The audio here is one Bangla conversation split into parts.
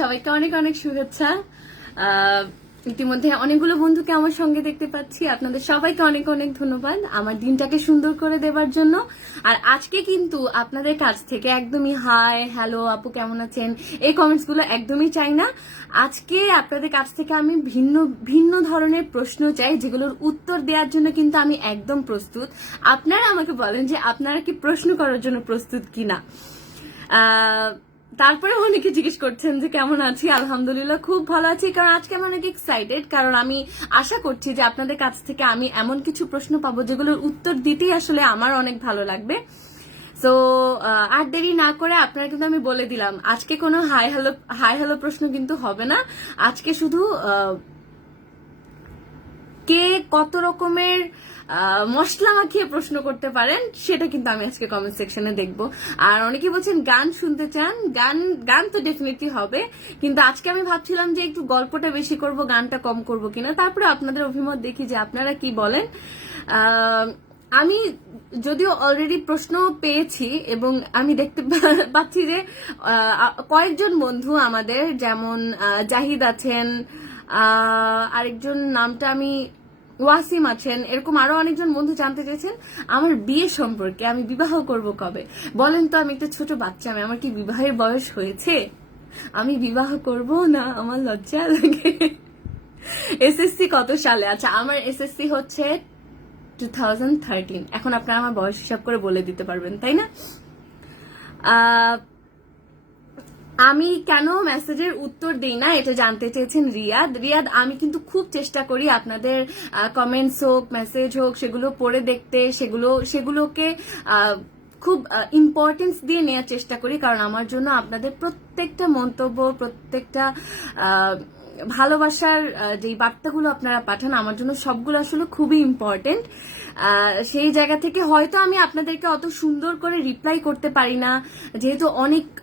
সবাইকে অনেক অনেক শুভেচ্ছা। ইতিমধ্যে অনেকগুলো বন্ধুকে আমার সঙ্গে দেখতে পাচ্ছি। আপনাদের সবাইকে অনেক অনেক ধন্যবাদ আমার দিনটাকে সুন্দর করে দেবার জন্য। আর আজকে কিন্তু আপনাদের কাছ থেকে একদমই হাই হ্যালো আপু কেমন আছেন এই কমেন্টস গুলো একদমই চাই না। আজকে আপনাদের কাছ থেকে আমি ভিন্ন ভিন্ন ধরনের প্রশ্ন চাই, যেগুলোর উত্তর দেওয়ার জন্য কিন্তু আমি একদম প্রস্তুত। আপনারা আমাকে বলেন যে আপনারা কি প্রশ্ন করার জন্য প্রস্তুত কিনা। তারপরে অনেকে জিজ্ঞেস করছেন যে কেমন আছি। আলহামদুলিল্লাহ খুব ভালো আছি, কারণ আজকে আমি অনেক এক্সাইটেড, কারণ আমি আশা করছি যে আপনাদের কাছ থেকে আমি এমন কিছু প্রশ্ন পাবো যেগুলোর উত্তর দিতেই আসলে আমার অনেক ভালো লাগবে। সো আর দেরি না করে আপনারা কিন্তু আমি বলে দিলাম, আজকে কোনো হাই হ্যালো প্রশ্ন কিন্তু হবে না। আজকে শুধু কে কত রকমের মশলা মাখিয়ে প্রশ্ন করতে পারেন সেটা কিন্তু আমি আজকে কমেন্ট সেকশনে দেখবো। আর অনেকে বলছেন গান শুনতে চান, গান তো ডেফিনেটলি হবে, কিন্তু আজকে আমি ভাবছিলাম যে একটু গল্পটা বেশি করব, গানটা কম করব কিনা। তারপরে আপনাদের অভিমত দেখি যে আপনারা কি বলেন। আমি যদিও অলরেডি প্রশ্ন পেয়েছি এবং আমি দেখতে পাচ্ছি যে কয়েকজন বন্ধু আমাদের, যেমন জাহিদ আছেন, আরেকজন নামটা আমি ওয়াসিম আছেন, এরকম আরো অনেকজন বন্ধু জানতে চেয়েছেন আমার বিয়ে সম্পর্কে, আমি বিবাহ করব কবে। বলেন তো, আমি একটা ছোট বাচ্চা, আমার কি বিবাহের বয়স হয়েছে? আমি বিবাহ করব না, আমার লজ্জা লাগে। এসএসসি কত সালে? আচ্ছা, আমার এসএসসি হচ্ছে 2013। এখন আপনারা আমার বয়স হিসাব করে বলে দিতে পারবেন, তাই না? আমি কেন মেসেজের উত্তর দেই না এটা জানতে চেয়েছেন রিয়াদ। আমি কিন্তু খুব চেষ্টা করি আপনাদের কমেন্টস হোক মেসেজ হোক সেগুলো পড়ে দেখতে, সেগুলোকে খুব ইম্পর্টেন্স দিয়ে নেওয়ার চেষ্টা করি, কারণ আমার জন্য আপনাদের প্রত্যেকটা মন্তব্য, প্রত্যেকটা ভালোবাসার যে বার্তাগুলো আপনারা পাঠান আমার জন্য সবগুলো আসলে খুবই ইম্পর্টেন্ট। সেই জায়গা থেকে হয়তো আমি আপনাদেরকে অত সুন্দর করে রিপ্লাই করতে পারি না, যেহেতু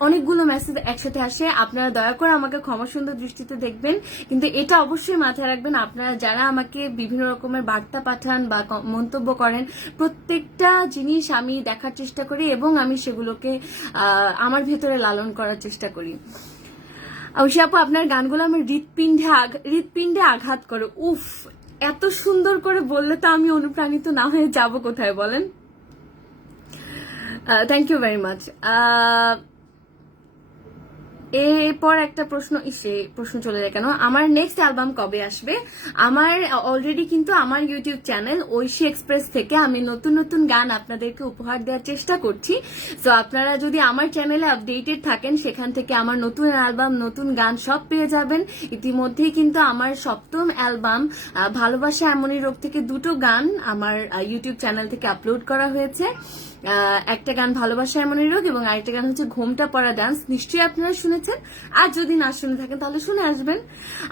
অনেকগুলো মেসেজ একসাথে আসে। আপনারা দয়া করে আমাকে ক্ষমা সুন্দর দৃষ্টিতে দেখবেন, কিন্তু এটা অবশ্যই মাথায় রাখবেন, আপনারা যারা আমাকে বিভিন্ন রকমের বার্তা পাঠান বা মন্তব্য করেন প্রত্যেকটা জিনিস আমি দেখার চেষ্টা করি এবং আমি সেগুলোকে আমার ভেতরে লালন করার চেষ্টা করি। ঐশী আপু, আপনার গানগুলো আমার হৃৎপিণ্ডে আঘাত করে। উফ, এত সুন্দর করে বললে তো আমি অনুপ্রাণিত না হয়ে যাব কোথায় বলেন। Thank you very much. এরপর একটা প্রশ্ন চলে যায় কেন, আমার নেক্সট অ্যালবাম কবে আসবে? আমার অলরেডি কিন্তু আমার ইউটিউব চ্যানেল ঐশী এক্সপ্রেস থেকে আমি নতুন নতুন গান আপনাদেরকে উপহার দেওয়ার চেষ্টা করছি। সো আপনারা যদি আমার চ্যানেলে আপডেটেড থাকেন, সেখান থেকে আমার নতুন অ্যালবাম, নতুন গান সব পেয়ে যাবেন। ইতিমধ্যেই কিন্তু আমার 7ম অ্যালবাম ভালোবাসা এমনই রোগ থেকে 2টো গান আমার ইউটিউব চ্যানেল থেকে আপলোড করা হয়েছে। একটা গান ভালোবাসা এমনই রোগ এবং আরেকটা গান হচ্ছে ঘোমটা পড়া ডান্স। নিশ্চয়ই আপনারা শুনেছেন, আর যদি না শুনে থাকেন তাহলে শুনে আসবেন।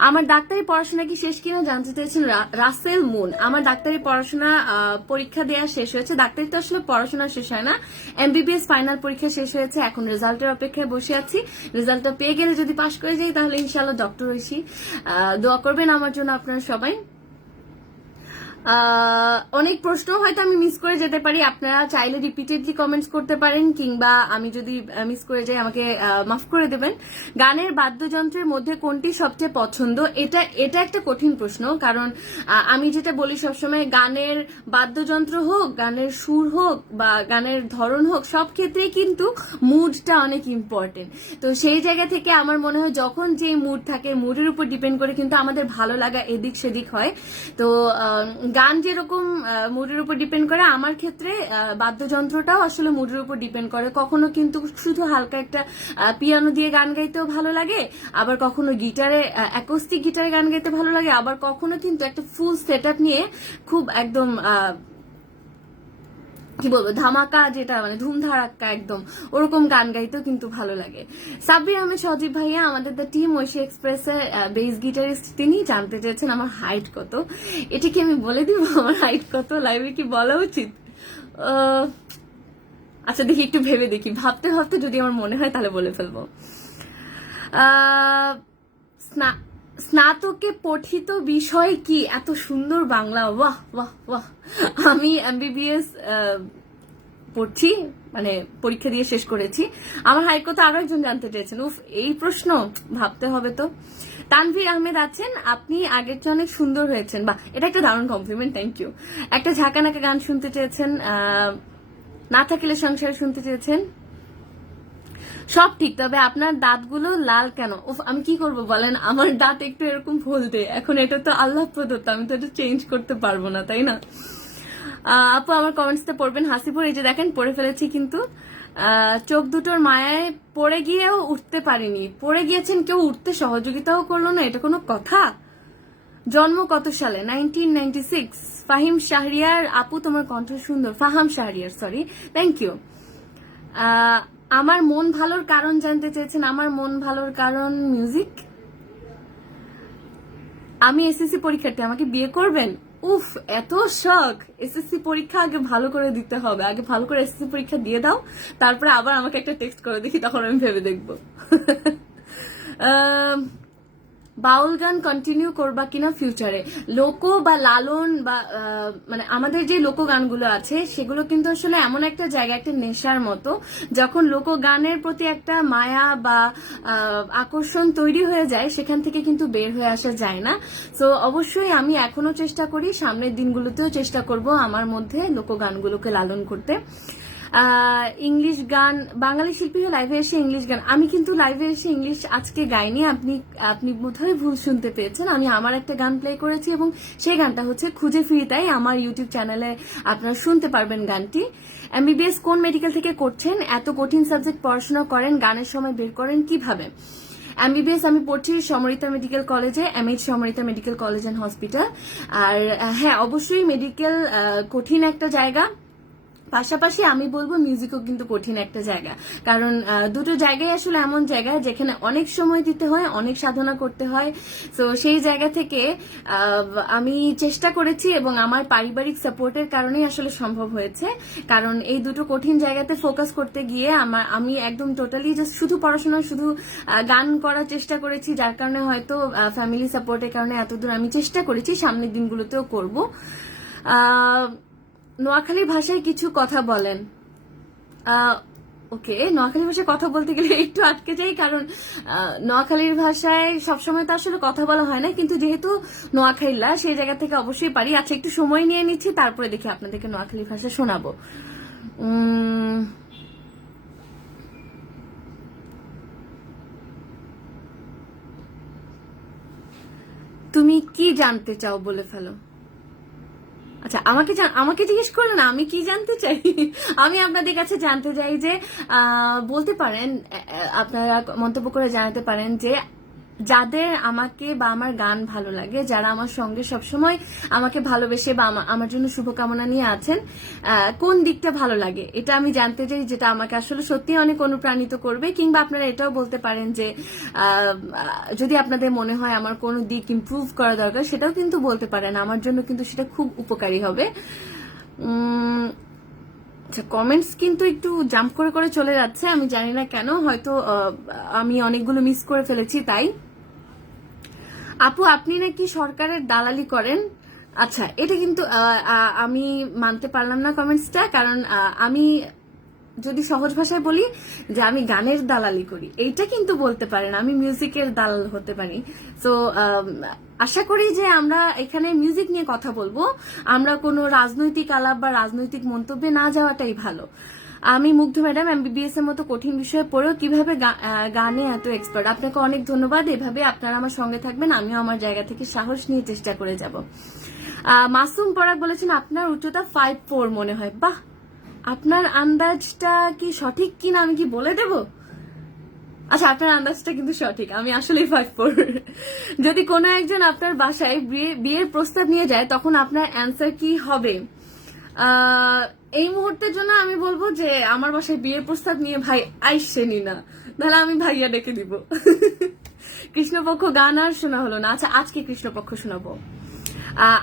আমার ডাক্তারি পড়াশোনা কি শেষ কিনা জানতে চাইছেন রাসেল মুন। আমার ডাক্তারি পড়াশোনা পরীক্ষা দেওয়া শেষ হয়েছে। ডাক্তারি তো আসলে পড়াশোনা শেষ হয় না, এমবিবিএস ফাইনাল পরীক্ষা শেষ হয়েছে, এখন রেজাল্টের অপেক্ষায় বসে আছি। রেজাল্টটা পেয়ে গেলে যদি পাশ করে যাই তাহলে ইনশাআল্লাহ ডক্টর ঐশী। দোয়া করবেন আমার জন্য আপনারা সবাই। অনেক প্রশ্ন হয়তো আমি মিস করে যেতে পারি, আপনারা চাইলে রিপিটেডলি কমেন্টস করতে পারেন, কিংবা আমি যদি মিস করে যাই আমাকে মাফ করে দেবেন। গানের বাদ্যযন্ত্রের মধ্যে কোনটি সবচেয়ে পছন্দ? এটা একটা কঠিন প্রশ্ন, কারণ আমি যেটা বলি সবসময়, গানের বাদ্যযন্ত্র হোক, গানের সুর হোক বা গানের ধরন হোক, সব ক্ষেত্রেই কিন্তু মুডটা অনেক ইম্পর্টেন্ট। তো সেই জায়গা থেকে আমার মনে হয় যখন যে মুড থাকে, মুডের উপর ডিপেন্ড করে কিন্তু আমাদের ভালো লাগা এদিক সেদিক হয়। তো গান যেরকম মুডের উপর ডিপেন্ড করে, আমার ক্ষেত্রে বাদ্যযন্ত্রটাও আসলে মুডের উপর ডিপেন্ড করে। কখনো কিন্তু শুধু হালকা একটা পিয়ানো দিয়ে গান গাইতেও ভালো লাগে, আবার কখনো অ্যাকোস্টিক গিটারে গান গাইতে ভালো লাগে, আবার কখনো কিন্তু একটা ফুল সেট আপ নিয়ে খুব একদম কি বলবো ধামাকা, যেটা মানে ধুমধারাক্কা একদম ওরকম গান গাইতেও কিন্তু ভালো লাগে। সাব্বির আহমেদ সজীব ভাইয়া, আমাদের দ্য টিম ঐশী এক্সপ্রেসের বেস গিটারিস্ট, তিনি জানতে চেয়েছেন আমার হাইট কত। এটা কি আমি বলে দিব আমার হাইট কত? লাইভে কি বলা উচিত? আচ্ছা দেখি, একটু ভেবে দেখি, ভাবতে ভাবতে যদি আমার মনে হয় তাহলে বলে ফেলবো। স্নাতকে পঠিত বিষয় কি? এত সুন্দর বাংলা, বাহ বাহ বাহ। আমি এমবিবিএস পড়ছি, মানে পরীক্ষা দিয়ে শেষ করেছি। আমার হাইক কথা আরো একজন জানতে চেয়েছেন, উফ এই প্রশ্ন ভাবতে হবে তো। তানভীর আহমেদ আছেন, আপনি আগের চেয়ে অনেক সুন্দর হয়েছেন, বা এটা একটা দারুণ কমপ্লিমেন্ট, থ্যাংক ইউ। একটা ঝাঁকানাকা গান শুনতে চেয়েছেন, না থাকিলে সংসারে শুনতে চেয়েছেন। সব ঠিক, তবে আপনার দাঁতগুলো লাল কেন? উফ আমি কি করব বলেন, আমার দাঁত একটু এরকম ফলতে, এখন এটা তো আল্লাহ প্রদত্ত, আমি তো এটা চেঞ্জ করতে পারবো না, তাই না? আপু আমার কমেন্টসটা পড়বেন। হাসিপুর, এই যে দেখেন পড়ে ফেলেছি, কিন্তু চোখ দুটোর মায়ায় পড়ে গিয়েও উঠতে পারিনি। পড়ে গিয়েছেন, কেউ উঠতে সহযোগিতাও করলো না, এটা কোনো কথা? জন্ম কত সালে? 1996। ফাহিম শাহরিয়ার, আপু তোমার কণ্ঠ সুন্দর। ফাহাম শাহরিয়ার, সরি, থ্যাংক ইউ। আমার মন ভালোর কারণ জানতে চেয়েছেন। আমার মন ভালোর কারণ মিউজিক। আমি এসএসসি পরীক্ষার্থী, আমাকে বিয়ে করবেন? উফ এত শখ! এসএসসি পরীক্ষা আগে ভালো করে দিতে হবে, আগে ভালো করে এসএসসি পরীক্ষা দিয়ে দাও, তারপরে আবার আমাকে একটা টেক্সট করে দেখি, তখন আমি ভেবে দেখবো। বাউল গান কন্টিনিউ করবা কিনা ফিউচারে? লোক বা লালন বা মানে আমাদের যে লোক গানগুলো আছে সেগুলো কিন্তু আসলে এমন একটা জায়গা, একটা নেশার মতো, যখন লোক গানের প্রতি একটা মায়া বা আকর্ষণ তৈরি হয়ে যায়, সেখান থেকে কিন্তু বের হয়ে আসা যায় না। তো অবশ্যই আমি এখনো চেষ্টা করি, সামনের দিনগুলোতেও চেষ্টা করব আমার মধ্যে লোক গানগুলোকে লালন করতে। ইংলিশ গান, বাঙালি শিল্পী লাইভে এসে ইংলিশ গান, আমি কিন্তু লাইভে এসে ইংলিশ আজকে গাইনি, আপনি বোধহয় ভুল শুনতে পেয়েছেন। আমি আমার একটা গান প্লে করেছি এবং সেই গানটা হচ্ছে খুঁজে ফিরি তাই। আমার ইউটিউব চ্যানেলে আপনারা শুনতে পারবেন গানটি। এমবিবিএস কোন মেডিকেল থেকে করছেন? এত কঠিন সাবজেক্ট পড়াশোনা করেন, গানের সময় বের করেন কিভাবে? এমবিবিএস আমি পড়ছি সমরিতা মেডিকেল কলেজে, MH Samarita medical college and hospital. আর হ্যাঁ, অবশ্যই মেডিকেল কঠিন একটা জায়গা, পাশাপাশি আমি বলবো মিউজিকও কিন্তু কঠিন একটা জায়গা, কারণ দুটো জায়গায় আসলে এমন জায়গা যেখানে অনেক সময় দিতে হয়, অনেক সাধনা করতে হয়। তো সেই জায়গা থেকে আমি চেষ্টা করেছি এবং আমার পারিবারিক সাপোর্টের কারণেই আসলে সম্ভব হয়েছে, কারণ এই দুটো কঠিন জায়গাতে ফোকাস করতে গিয়ে আমি একদম টোটালি জাস্ট শুধু পড়াশোনা, শুধু গান করার চেষ্টা করেছি, যার কারণে হয়তো ফ্যামিলি সাপোর্টের কারণে এতদূর আমি চেষ্টা করেছি, সামনের দিনগুলোতেও করবো। নোয়াখালীর ভাষায় কিছু কথা বলেন। ওকে, নোয়াখালী ভাষায় কথা বলতে গেলে একটু আটকে যাই, কারণ নোয়াখালীর ভাষায় সবসময় তো আসলে কথা বলা হয় না, কিন্তু যেহেতু নোয়াখালীলা সেই জায়গা থেকে অবশ্যই পারি। আচ্ছা, একটু সময় নিয়ে নিচ্ছি, তারপরে দেখি আপনাদেরকে নোয়াখালী ভাষা শোনাবো। তুমি কি জানতে চাও বলে ফেলো। আচ্ছা, আমাকে জিজ্ঞেস করলো না আমি কি জানতে চাই। আমি আপনাদের কাছে জানতে চাই যে বলতে পারেন, আপনারা মন্তব্য করে জানাতে পারেন যে যাদের আমাকে বা আমার গান ভালো লাগে, যারা আমার সঙ্গে সবসময় আমাকে ভালোবেসে বা আমার জন্য শুভকামনা নিয়ে আছেন, কোন দিকটা ভালো লাগে এটা আমি জানতে চাই, যেটা আমাকে আসলে সত্যি অনেক অনুপ্রাণিত করবে। কিংবা আপনারা এটাও বলতে পারেন যে যদি আপনাদের মনে হয় আমার কোনো দিক ইমপ্রুভ করা দরকার, সেটাও কিন্তু বলতে পারেন, আমার জন্য কিন্তু সেটা খুব উপকারী হবে। আচ্ছা, কমেন্টস কিন্তু একটু জাম্প করে করে চলে যাচ্ছে, আমি জানি না কেন, হয়তো আমি অনেকগুলো মিস করে ফেলেছি তাই। আপু আপনি নাকি সরকারের দালালি করেন? আচ্ছা, এটা কিন্তু আমি মানতে পারলাম না কমেন্টসটা, কারণ আমি যদি সহজ ভাষায় বলি যে আমি গানের দালালি করি, এইটা কিন্তু বলতে পারেন, আমি মিউজিকের দালাল হতে পারি। তো আশা করি যে আমরা এখানে মিউজিক নিয়ে কথা বলবো, আমরা কোনো রাজনৈতিক আলাপ বা রাজনৈতিক মন্তব্যে না যাওয়াটাই ভালো। আমি মুগ্ধ ম্যাডাম, এমবিবিএস এর মতো কঠিন বিষয়ে পড়েও কিভাবে গানে এত এক্সপার্ট। আপনাকে অনেক ধন্যবাদ, এভাবে আপনারা আমার সঙ্গে থাকবেন, আমিও আমার জায়গা থেকে সাহস নিয়ে চেষ্টা করে যাব। মাসুম পরাগ বলেছেন আপনার উচ্চতা 5'4" মনে হয়। বাহ, আপনার আন্দাজটা কি সঠিক কিনা আমি কি বলে দেব? আচ্ছা, আপনার আন্দাজটা কিন্তু সঠিক, আমি আসলেই 5'4". যদি কোনো একজন আপনার বাসায় বিয়ের প্রস্তাব নিয়ে যায়, তখন আপনার অ্যান্সার কি হবে? এই মুহূর্তের জন্য আমি বলবো যে আমার বাসায় বিয়ের প্রস্তাব নিয়ে ভাই আইসেনি না, তাহলে আমি ভাইয়া ডেকে দিব। কৃষ্ণপক্ষ গান আর শোনা হলো না। আচ্ছা, আজকে কৃষ্ণপক্ষ শোনাবো।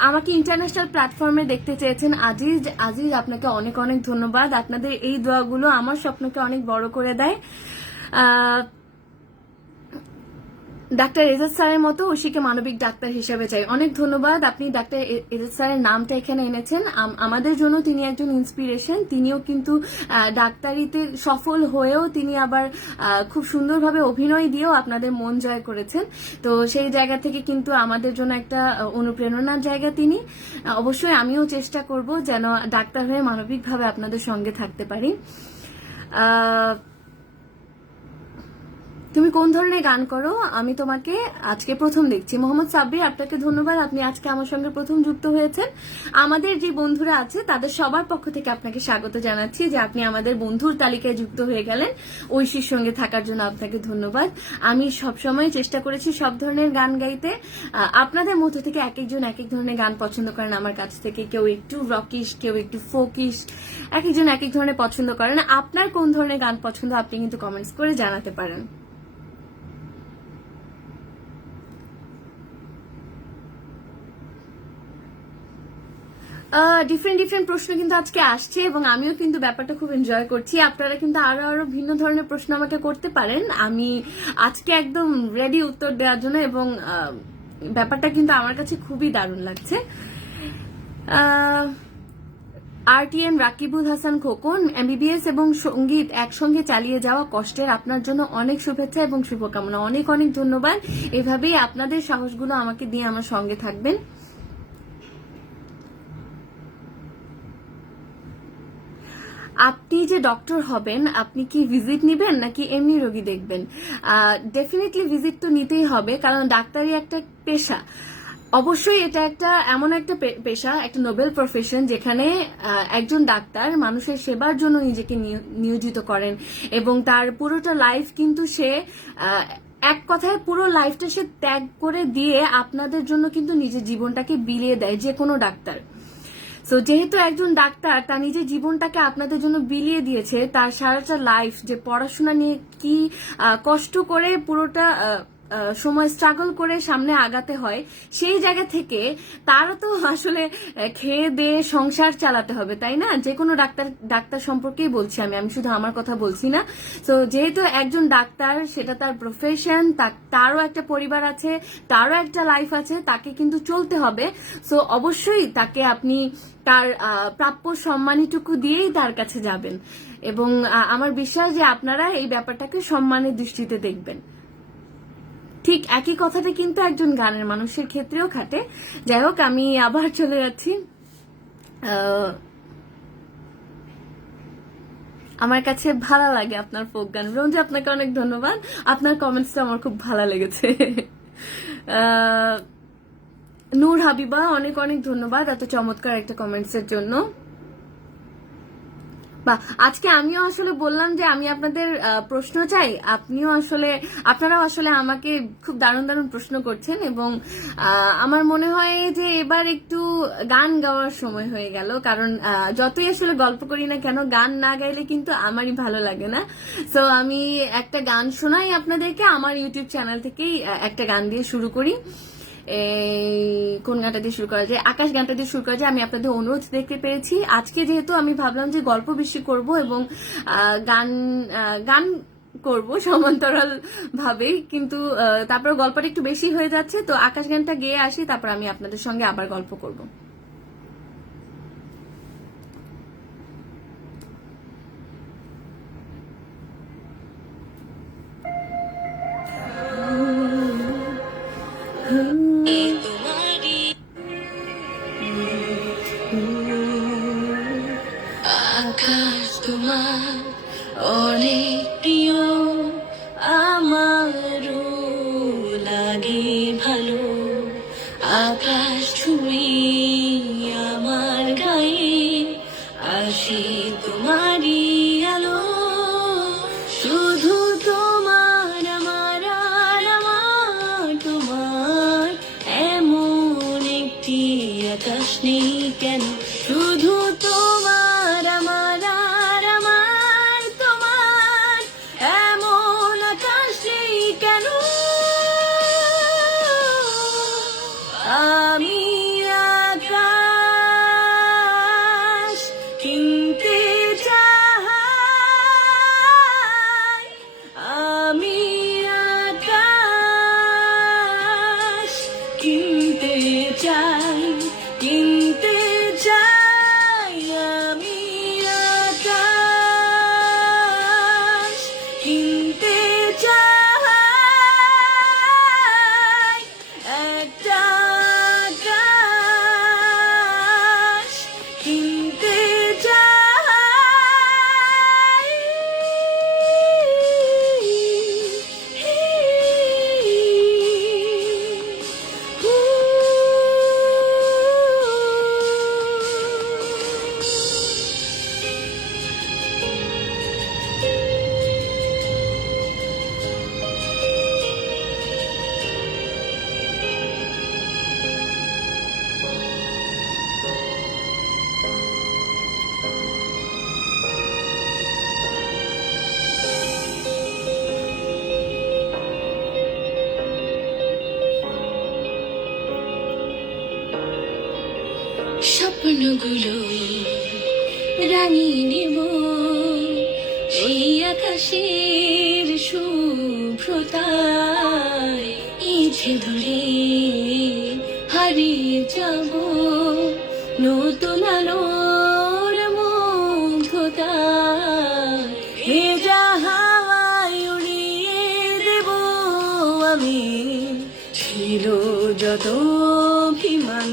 আমাকে ইন্টারন্যাশনাল প্ল্যাটফর্মে দেখতে চেয়েছেন আজিজ, আপনাকে অনেক অনেক ধন্যবাদ। আপনাদের এই দোয়াগুলো আমার স্বপ্নকে অনেক বড় করে দেয়। ডাক্তার এজাজ স্যারের মতো ঐশীকে মানবিক ডাক্তার হিসেবে চাই। অনেক ধন্যবাদ, আপনি ডাক্তার এজাজ স্যারের নামটা এখানে এনেছেন। আমাদের জন্য তিনি একজন ইন্সপিরেশন। তিনিও কিন্তু ডাক্তারিতে সফল হয়েও তিনি আবার খুব সুন্দরভাবে অভিনয় দিয়েও আপনাদের মন জয় করেছেন। তো সেই জায়গা থেকে কিন্তু আমাদের জন্য একটা অনুপ্রেরণার জায়গা তিনি। অবশ্যই আমিও চেষ্টা করব যেন ডাক্তার হয়ে মানবিকভাবে আপনাদের সঙ্গে থাকতে পারি। তুমি কোন ধরনের গান করো? আমি তোমাকে আজকে প্রথম দেখছি। মোহাম্মদ সাব্বির, আপনাকে ধন্যবাদ, আপনি আজকে আমার সঙ্গে প্রথম যুক্ত হয়েছেন। আমাদের যে বন্ধুরা আছে তাদের সবার পক্ষ থেকে আপনাকে স্বাগত জানাচ্ছি যে আপনি আমাদের বন্ধুর তালিকায় যুক্ত হয়ে গেলেন। ঐশীর সঙ্গে থাকার জন্য আপনাকে ধন্যবাদ। আমি সবসময় চেষ্টা করেছি সব ধরনের গান গাইতে। আপনাদের মধ্য থেকে এক একজন এক এক ধরনের গান পছন্দ করেন আমার কাছ থেকে। কেউ একটু রকিশ, কেউ একটু ফোকিশ, এক একজন এক এক ধরনের পছন্দ করেন। আপনার কোন ধরনের গান পছন্দ আপনি কিন্তু কমেন্টস করে জানাতে পারেন। ডিফারেন্ট প্রশ্ন কিন্তু আজকে আসছে এবং আমিও কিন্তু ব্যাপারটা খুব এনজয় করছি। আপনারা কিন্তু আরো ভিন্ন ধরনের প্রশ্ন আমাকে করতে পারেন। আমি আজকে একদম রেডি উত্তর দেওয়ার জন্য এবং ব্যাপারটা কিন্তু আমার কাছে খুবই দারুণ লাগছে। RTN রাকিবুল হাসান খোকন, MBBS এবং সঙ্গীত একসঙ্গে চালিয়ে যাওয়া কষ্টের, আপনার জন্য অনেক শুভেচ্ছা এবং শুভকামনা। অনেক অনেক ধন্যবাদ। এভাবেই আপনাদের সাহসগুলো আমাকে দিয়ে আমার সঙ্গে থাকবেন। আপনি যে ডক্টর হবেন, আপনি কি ভিজিট নিবেন নাকি এমনি রোগী দেখবেন? ডেফিনেটলি ভিজিট তো নিতেই হবে, কারণ ডাক্তারি একটা পেশা। অবশ্যই এটা একটা এমন একটা পেশা, একটা নোবেল প্রফেশন, যেখানে একজন ডাক্তার মানুষের সেবার জন্য নিজেকে নিয়োজিত করেন এবং তার পুরোটা লাইফ কিন্তু সে এক কথায় পুরো লাইফটা সে ত্যাগ করে দিয়ে আপনাদের জন্য কিন্তু নিজের জীবনটাকে বিলিয়ে দেয় যে কোনো ডাক্তার। সো যেহেতু একজন ডাক্তার তার নিজের জীবনটাকে আপনাদের জন্য বিলিয়ে দিয়েছে, তার সারাটা লাইফ যে পড়াশোনা নিয়ে কি কষ্ট করে পুরোটা সময় স্ট্রাগল করে সামনে আগাতে হয়, সেই জায়গা থেকে তারও তো আসলে খেয়ে দিয়ে সংসার চালাতে হবে, তাই না? যে কোনো ডাক্তার সম্পর্কেই বলছি আমি শুধু আমার কথা বলছি না। তো যেহেতু একজন ডাক্তার, সেটা তার প্রফেশন, তারও একটা পরিবার আছে, তারও একটা লাইফ আছে, তাকে কিন্তু চলতে হবে। সো অবশ্যই তাকে আপনি তার প্রাপ্য সম্মানটুকু দিয়েই তার কাছে যাবেন এবং আমার বিশ্বাস যে আপনারা এই ব্যাপারটাকে সম্মানের দৃষ্টিতে দেখবেন। ঠিক একই কথাটা কিন্তু একজন গানের মানুষের ক্ষেত্রেও খাটে। যাই হোক, আমি আবার চলে যাচ্ছি। আমার কাছে ভালো লাগে আপনার ফোক গান। রঞ্জু, আপনাকে অনেক ধন্যবাদ, আপনার কমেন্টসটা আমার খুব ভালো লেগেছে। নূর হাবিবা, অনেক অনেক ধন্যবাদ এত চমৎকার একটা কমেন্টসের জন্য। বা আজকে আমিও আসলে বললাম যে আমি আপনাদের প্রশ্ন চাই, আপনারাও আসলে আমাকে খুব দারুণ দারুণ প্রশ্ন করছেন এবং আমার মনে হয় যে এবার একটু গান গাওয়ার সময় হয়ে গেল। কারণ যতই আসলে গল্প করি না কেন, গান না গাইলে কিন্তু আমারই ভালো লাগে না। সো আমি একটা গান শোনাই আপনাদেরকে, আমার ইউটিউব চ্যানেল থেকেই একটা গান দিয়ে শুরু করি। কোন গানটা দিয়ে শুরু করা যায়? আকাশ গানটা দিয়ে শুরু করা যায়। আমি আপনাদের অনুরোধ দেখতে পেরেছি। আজকে যেহেতু আমি ভাবলাম যে গল্প বেশি করব এবং গান গান করব সমান্তরাল ভাবেই, কিন্তু তারপর গল্পটা একটু বেশি হয়ে যাচ্ছে। তো আকাশ গানটা গেয়ে আসি, তারপর আমি আপনাদের সঙ্গে আবার গল্প করব। আকাশ তোমার অনেক প্রিয়, আমারও লাগে ভালো। আকাশ ছুঁয়ে আমার গায়ে আসে তোমারই আলো। শুধু তোমার আমার আর আমার তোমার, এমন একটি আকাশ নেই কেন? শুধু তোমার আমার আর আমার তোমার, এমন আকাশ নেই কেন? আমি আকাশ কিনতে চাই, আমি আকাশ স্বপ্নগুলো রাঙিয়ে নেব এই আকাশের শুভ্রতায়, ইচ্ছে ধরে হারিয়ে যাব নতুন আলোর মুগ্ধতায়। ভেজা হাওয়ায় উড়িয়ে দেব আমি ছিল যত অভিমান,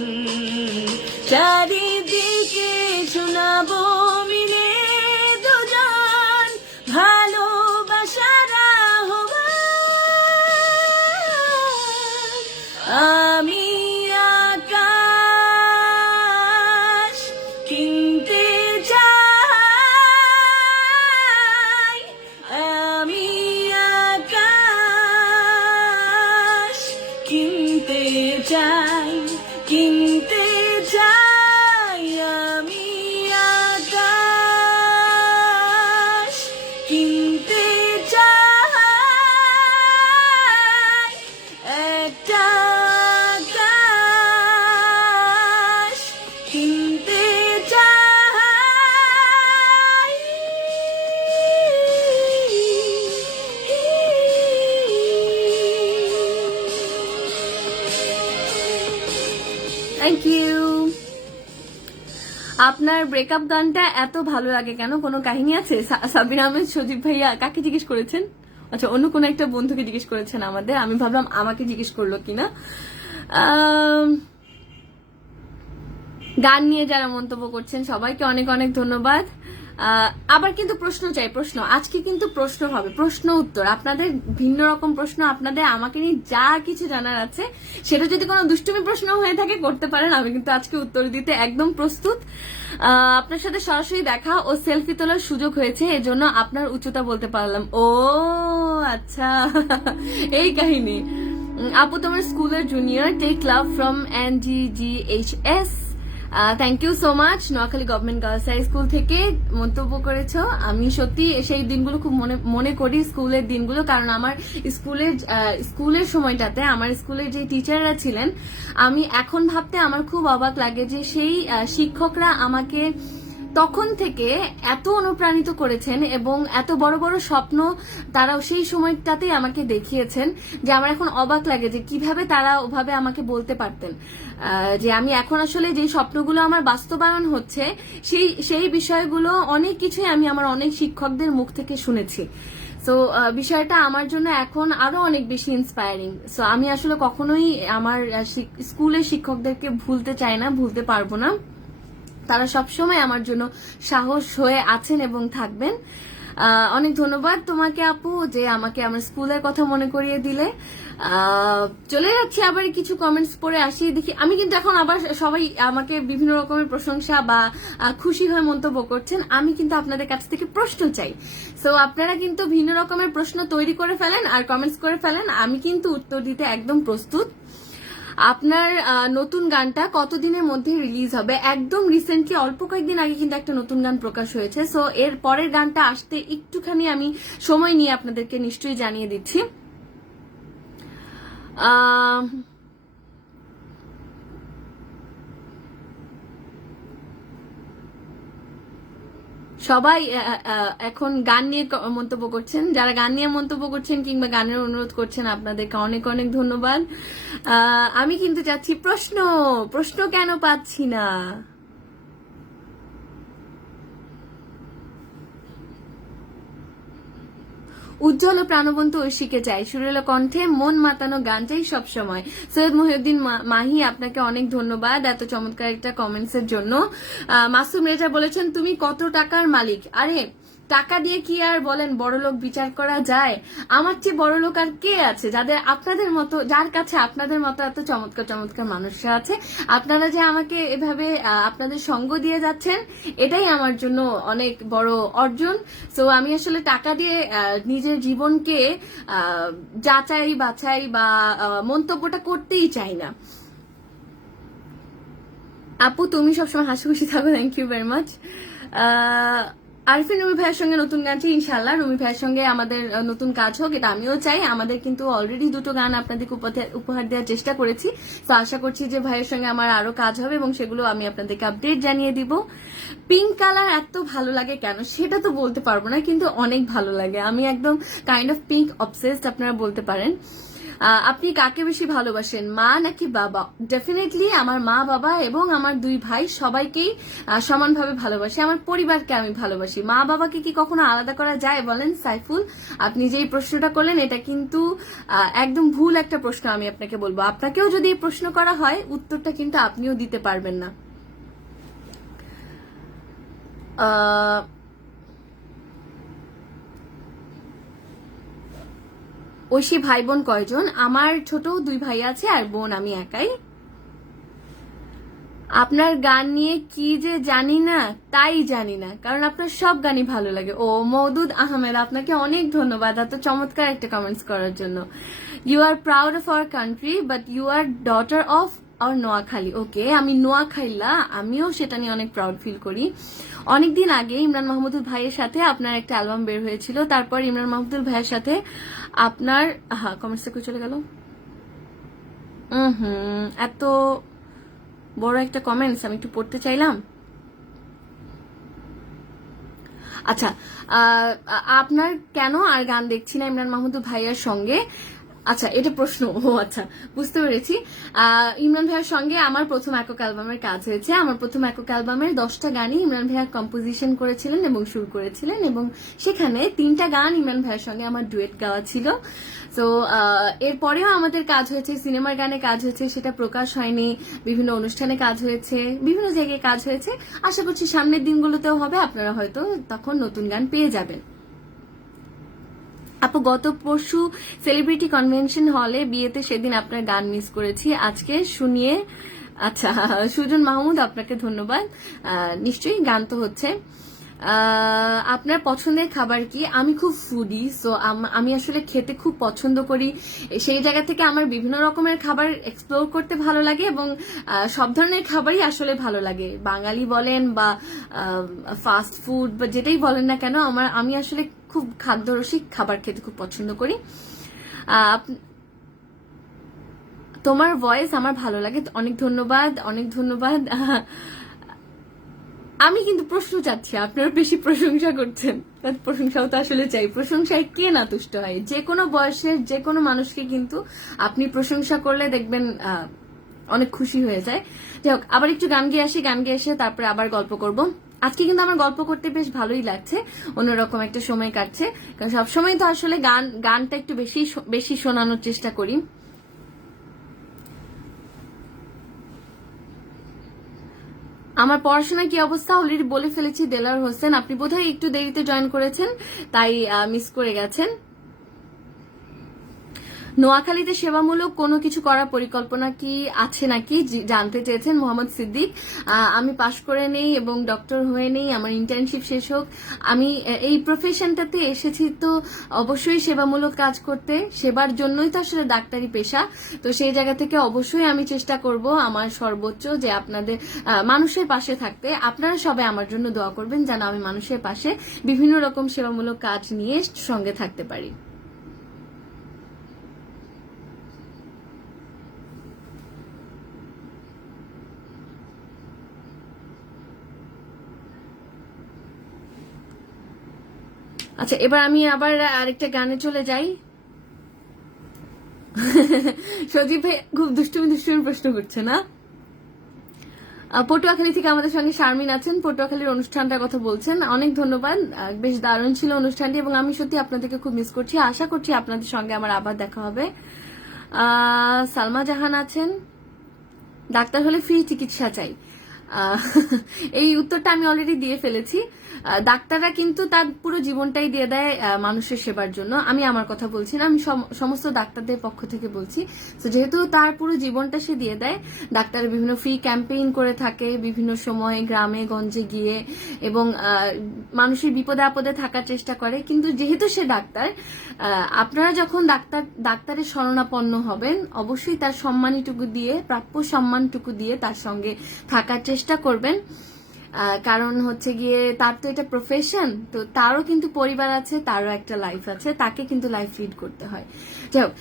চারিদিকে শোনাবো মিলে দুজন ভালোবাসার আহ্বান। আমি আকাশ কিনতে চাই, আমি আকাশ কিনতে চাই, কিনতে চাই, আমি আকাশ কিনতে চাই, একটা আকাশ কিনতে চাই। Thank you. আপনার ব্রেকআপ গানটা এত ভালো লাগে কেন? কোনো কাহিনী আছে? সাবির আহমেদ সজীব ভাইয়া কাকে জিজ্ঞেস করেছেন? আচ্ছা, অন্য কোনো একটা বন্ধুকে জিজ্ঞেস করেছেন আমাদের। আমি ভাবলাম আমাকে জিজ্ঞেস করলো কিনা। গান নিয়ে যারা মন্তব্য করছেন সবাইকে অনেক অনেক ধন্যবাদ। আবার কিন্তু প্রশ্ন চাই, প্রশ্ন আজকে কিন্তু প্রশ্ন হবে, প্রশ্ন উত্তর, আপনাদের ভিন্ন রকম প্রশ্ন, আপনাদের আমাকে নিয়ে যা কিছু জানার আছে সেটা যদি কোনো দুষ্টুমি প্রশ্ন হয়ে থাকে করতে পারেন, আমি কিন্তু আজকে উত্তর দিতে একদম প্রস্তুত। আপনার সাথে সরাসরি দেখা ও সেলফি তোলার সুযোগ হয়েছে, এজন্য আপনার উচ্চতা বলতে পারলাম। ও আচ্ছা, এই কাহিনী। আপু তোমার স্কুলের junior, take love from NGGHS। Thank you so much. Noakhali government girls high school থেকে মন্তব্য করেছো। আমি সত্যি সেই দিনগুলো খুব মনে করি, স্কুলের দিনগুলো, কারণ আমার স্কুলের সময়টাতে আমার স্কুলের যে টিচাররা ছিলেন, আমি এখন ভাবতে আমার খুব অবাক লাগে যে সেই শিক্ষকরা আমাকে তখন থেকে এত অনুপ্রাণিত করেছেন এবং এত বড় বড় স্বপ্ন তারাও সেই সময়টাতেই আমাকে দেখিয়েছেন, যে আমার এখন অবাক লাগে যে কিভাবে তারা ওভাবে আমাকে বলতে পারতেন যে আমি এখন আসলে যে স্বপ্নগুলো আমার বাস্তবায়ন হচ্ছে সেই বিষয়গুলো অনেক কিছুই আমি আমার অনেক শিক্ষকদের মুখ থেকে শুনেছি। সো বিষয়টা আমার জন্য এখন আরো অনেক বেশি ইন্সপায়ারিং। সো আমি আসলে কখনোই আমার স্কুলের শিক্ষকদেরকে ভুলতে চাই না, ভুলতে পারবো না। তারা সবসময় আমার জন্য সাহস হয়ে আছেন এবং থাকবেন। অনেক ধন্যবাদ তোমাকে আপু, যে আমাকে আমার স্কুলের কথা মনে করিয়ে দিলে। চলে যাচ্ছি আবার কিছু কমেন্টস পড়ে আসি, দেখি। আমি কিন্তু এখন আবার সবাই আমাকে বিভিন্ন রকমের প্রশংসা বা খুশি হয়ে মন্তব্য করছেন, আমি কিন্তু আপনাদের কাছ থেকে প্রশ্ন চাই। সো আপনারা কিন্তু ভিন্ন রকমের প্রশ্ন তৈরি করে ফেলেন আর কমেন্টস করে ফেলেন, আমি কিন্তু উত্তর দিতে একদম প্রস্তুত। আপনার নতুন গানটা কতদিনের মধ্যে রিলিজ হবে? একদম রিসেন্টলি, অল্প কয়েকদিন আগে কিন্তু একটা নতুন গান প্রকাশ হয়েছে। সো এর পরের গানটা আসতে একটুখানি আমি সময় নিয়ে আপনাদেরকে নিশ্চয়ই জানিয়ে দিচ্ছি। সবাই এখন গান নিয়ে মন্তব্য করছেন, যারা গান নিয়ে মন্তব্য করছেন কিংবা গানের অনুরোধ করছেন আপনাদেরকে অনেক অনেক ধন্যবাদ। আমি কিন্তু চাচ্ছি প্রশ্ন কেন পাচ্ছি না? উজ্জ্বল ও প্রাণবন্ত ঐশীকে চাই, সুরেলা কণ্ঠে মন মাতানো গান চাই সবসময়। সৈয়দ মহিউদ্দিন মাহি, আপনাকে অনেক ধন্যবাদ এত চমৎকার একটা কমেন্টস এর জন্য। মাসুম রেজা বলেছেন তুমি কত টাকার মালিক? আরে টাকা দিয়ে কি আর বলেন বড়লোক বিচার করা যায়? আমার চেয়ে বড়লোক আর কে আছে? যাদের আপনাদের মতো, যার কাছে আপনাদের মতো এত চমৎকার চমৎকার মানুষরা আছে, আপনারা যে আমাকে এভাবে আপনাদের সঙ্গ দিয়ে যাচ্ছেন, এটাই আমার জন্য অনেক বড় অর্জন। সো আমি আসলে টাকা দিয়ে নিজের জীবনকে যাচাই বাছাই বা মন্তব্যটা করতেই চাই না। আপু তুমি সবসময় হাসি খুশি থাকো, thank you very much. Arfin Rumi ভাইয়ের সঙ্গে নতুন গানটি ইনশাল্লাহ রুমি ভাইয়ের সঙ্গে আমাদের নতুন কাজ হোক, এটা আমিও চাই। আমাদের কিন্তু অলরেডি 2টো গান আপনাদেরকে উপহার দেওয়ার চেষ্টা করেছি, তো আশা করছি যে ভাইয়ের সঙ্গে আমার আরো কাজ হবে এবং সেগুলো আমি আপনাদেরকে আপডেট জানিয়ে দিব। পিঙ্ক কালার এত ভালো লাগে কেন সেটা তো বলতে পারবো না, কিন্তু অনেক ভালো লাগে। আমি একদম কাইন্ড অফ পিঙ্ক অবসেসড আপনারা বলতে পারেন। আপনি কাকে বেশি ভালোবাসেন, মা নাকি বাবা? ডেফিনেটলি আমার মা বাবা এবং আমার 2 ভাই সবাইকেই সমানভাবে ভালোবাসি। আমার পরিবারকে আমি ভালোবাসি। মা বাবাকে কি কখনো আলাদা করা যায় বলেন সাইফুল? আপনি যে এই প্রশ্নটা করলেন এটা কিন্তু একদম ভুল একটা প্রশ্ন। আমি আপনাকে বলবো, আপনাকেও যদি এই প্রশ্ন করা হয় উত্তরটা কিন্তু আপনিও দিতে পারবেন না। ঐশী ভাই বোন কয়জন? আমার ছোট 2 ভাই আছে আর বোন আমি একাই। আপনার গান নিয়ে কি যে জানি না তাই জানি না, কারণ আপনার সব গানই ভালো লাগে। ও মওদুদ আহমেদ, আপনাকে অনেক ধন্যবাদ এত চমৎকার একটা কমেন্টস করার জন্য। You are proud of our country but you are daughter of our Noakhali. Okay, আমি নোয়াখাইলা, আমিও সেটা নিয়ে অনেক প্রাউড ফিল করি। অনেকদিন আগে ইমরান মাহমুদুল ভাইয়ের সাথে আপনার একটা অ্যালবাম বের হয়েছিল, তারপর ইমরান মাহমুদুল ভাইয়ের সাথে আপনার কমেন্টসটা কই চলে গেল? এত বড় একটা কমেন্টস আমি একটু পড়তে চাইলাম। আচ্ছা, আপনার কেন আর গান দেখছি না ইমরান মাহমুদুল ভাইয়ার সঙ্গে? আচ্ছা, এটা প্রশ্ন। ও আচ্ছা, বুঝতে পেরেছি। ইমরান ভাইয়ার সঙ্গে আমার প্রথম একক অ্যালবামের কাজ হয়েছে। আমার প্রথম একক অ্যালবামের 10টা গানই ইমরান ভাইয়া কম্পোজিশন করেছিলেন এবং সুর করেছিলেন, এবং সেখানে 3টা গান ইমরান ভাইয়ার সঙ্গে আমার ডুয়েট গাওয়া ছিল। তো এরপরেও আমাদের কাজ হয়েছে, সিনেমার গানে কাজ হয়েছে, সেটা প্রকাশ হয়নি, বিভিন্ন অনুষ্ঠানে কাজ হয়েছে, বিভিন্ন জায়গায় কাজ হয়েছে। আশা করছি সামনের দিনগুলোতেও হবে, আপনারা হয়তো তখন নতুন গান পেয়ে যাবেন। আপু, গত পরশু সেলিব্রিটি কনভেনশন হলে বিয়েতে সেদিন আপনার গান মিস করেছি, আজকে শুনিয়ে। আচ্ছা, সুজন মাহমুদ, আপনাকে ধন্যবাদ। নিশ্চয়ই গান তো হচ্ছে। আপনার পছন্দের খাবার কি? আমি খুব ফুডি, সো আমি আসলে খেতে খুব পছন্দ করি। সেই জায়গা থেকে আমার বিভিন্ন রকমের খাবার এক্সপ্লোর করতে ভালো লাগে এবং সব ধরনের খাবারই আসলে ভালো লাগে। বাঙালি বলেন বা ফাস্ট ফুড বা যেটাই বলেন না কেন, আমি আসলে খুব খাদ্যরসিক, খাবার খেতে খুব পছন্দ করি। তোমার ভয়েস আমার ভালো লাগে, অনেক ধন্যবাদ, অনেক ধন্যবাদ। আমি কিন্তু প্রশ্ন চাচ্ছি, আপনারা বেশি প্রশংসা করছেন, তার প্রশংসাও তো আসলে চাই। প্রশংসায় কে না তুষ্ট হয়? যে কোনো বয়সের যে কোনো মানুষকে কিন্তু আপনি প্রশংসা করলে দেখবেন অনেক খুশি হয়ে যায়। যাই হোক, আবার একটু গান গেয়ে আসি, গান গেয়ে এসে তারপরে আবার গল্প করব। আজকে কিন্তু আমার গল্প করতে বেশ ভালোই লাগছে, অন্যরকম একটা সময় কাটছে, কারণ সবসময় তো আসলে গানটা একটু বেশি শোনানোর চেষ্টা করি। আমার পড়াশোনার কি অবস্থা অলরেডি বলে ফেলেছি। দেলার হোসেন, আপনি বোধহয় একটু দেরিতে জয়েন করেছেন, তাই মিস করে গেছেন। নোয়াখালীতে সেবামূলক কোনো কিছু করার পরিকল্পনা কি আছে নাকি জানতে চেয়েছেন মোহাম্মদ সিদ্দিক। আমি পাশ করে নেই এবং ডক্টর হয়ে নেই, আমার ইন্টার্নশিপ শেষ হোক, আমি এই প্রফেশনটাতে এসেছি তো অবশ্যই সেবামূলক কাজ করতে। সেবার জন্যই তো আসলে ডাক্তারি পেশা, তো সেই জায়গা থেকে অবশ্যই আমি চেষ্টা করব আমার সর্বোচ্চ যে আপনাদের মানুষের পাশে থাকতে। আপনারা সবাই আমার জন্য দোয়া করবেন যেন আমি মানুষের পাশে বিভিন্ন রকম সেবামূলক কাজ নিয়ে সঙ্গে থাকতে পারি। আচ্ছা, এবার আমি আবার আরেকটা গানে চলে যাই। সজীব ভাই খুব দুষ্টুমি প্রশ্ন করছে না? পটুয়াখালী থেকে আমাদের সঙ্গে শারমিন আছেন, পটুয়াখালীর অনুষ্ঠানটার কথা বলছেন, অনেক ধন্যবাদ। বেশ দারুণ ছিল অনুষ্ঠানটি এবং আমি সত্যি আপনাদেরকে খুব মিস করছি। আশা করছি আপনাদের সঙ্গে আমার আবার দেখা হবে। সালমা জাহান আছেন, ডাক্তার হলে ফ্রি চিকিৎসা চাই। এই উত্তরটা আমি অলরেডি দিয়ে ফেলেছি। ডাক্তাররা কিন্তু তার পুরো জীবনটাই দিয়ে দেয় মানুষের সেবার জন্য। আমি আমার কথা বলছি না, আমি সমস্ত ডাক্তারদের পক্ষ থেকে বলছি। তো যেহেতু তার পুরো জীবনটা সে দিয়ে দেয়, ডাক্তার বিভিন্ন ফ্রি ক্যাম্পেইন করে থাকে বিভিন্ন সময় গ্রামে গঞ্জে গিয়ে এবং মানুষের বিপদে আপদে থাকার চেষ্টা করে। কিন্তু যেহেতু সে ডাক্তার, আপনারা যখন ডাক্তারের শরণাপন্ন হবেন অবশ্যই তার সম্মানটুকু দিয়ে, প্রাপ্য সম্মানটুকু দিয়ে তার সঙ্গে থাকার চেষ্টা করবেন। কারণ হচ্ছে গিয়ে তার তো এটা প্রফেশন, তো তারও কিন্তু পরিবার আছে, তারও একটা লাইফ আছে, তাকে কিন্তু লাইফ লিড করতে হয়। যাই হোক,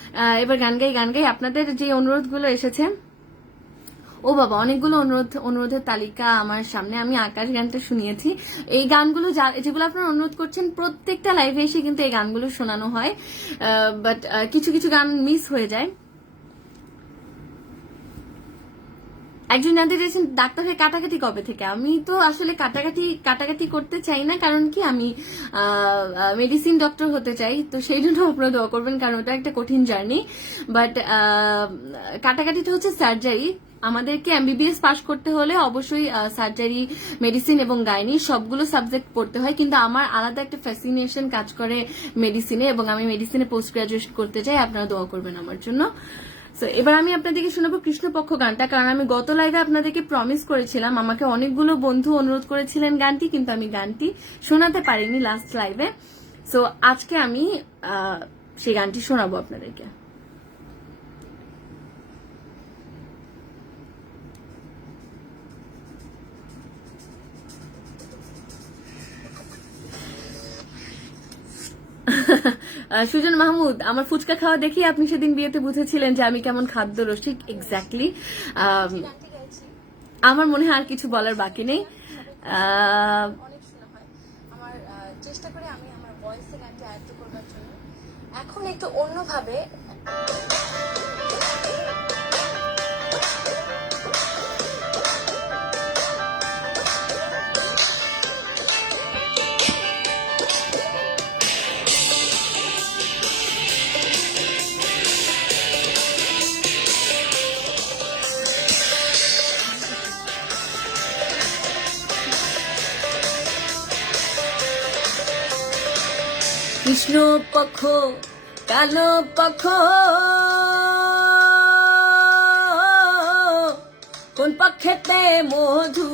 এবার গান গাই আপনাদের যে অনুরোধগুলো এসেছে, ও বাবা অনেকগুলো অনুরোধের তালিকা আমার সামনে। আমি আকাশ গানটা শুনিয়েছি। এই গানগুলো যেগুলো আপনারা অনুরোধ করছেন প্রত্যেকটা লাইভে এসে কিন্তু এই গানগুলো শোনানো হয়, বাট কিছু কিছু গান মিস হয়ে যায়। একজন জানতে চাইছেন ডাক্তার হয়ে কাটাকাটি কবে থেকে। আমি তো আসলে কাটাকাটি করতে চাই না, কারণ কি আমি মেডিসিন ডক্টর হতে চাই, তো সেই জন্য আপনারা দোয়া করবেন, কারণ ওটা একটা কঠিন জার্নি। বাট কাটাকাটিটা হচ্ছে সার্জারি। আমাদেরকে এমবিবিএস পাস করতে হলে অবশ্যই সার্জারি, মেডিসিন এবং গাইনি সবগুলো সাবজেক্ট পড়তে হয়, কিন্তু আমার আলাদা একটা ফ্যাসিনেশন কাজ করে মেডিসিনে, এবং আমি মেডিসিনে পোস্ট গ্রাজুয়েশন করতে চাই। আপনারা দোয়া করবেন আমার জন্য। তো এবার আমি আপনাদেরকে শোনাবো কৃষ্ণপক্ষ গানটা, কারণ আমি গত লাইভে আপনাদেরকে প্রমিস করেছিলাম, আমাকে অনেকগুলো বন্ধু অনুরোধ করেছিলেন গানটি, কিন্তু আমি গানটি শোনাতে পারিনি লাস্ট লাইভে। সো আজকে আমি সেই গানটি শোনাবো আপনাদেরকে। সুজন মাহমুদ, আমার ফুচকা খাওয়া দেখি আপনি সেদিন বিয়েতে বুঝেছিলেন যে আমি কেমন খাদ্য রসিক। এক্স্যাক্টলি। আমার মনে হয় আর কিছু বলার বাকি নেই। অনেক শোনা হয়। আমার চেষ্টা করি আমি আমার ভয়েসে গানটি আয়ত্ত করবার জন্য। এখন একটু অন্যভাবে কৃষ্ণ পক্ষ কালো পক্ষ কোন পক্ষেতে মধু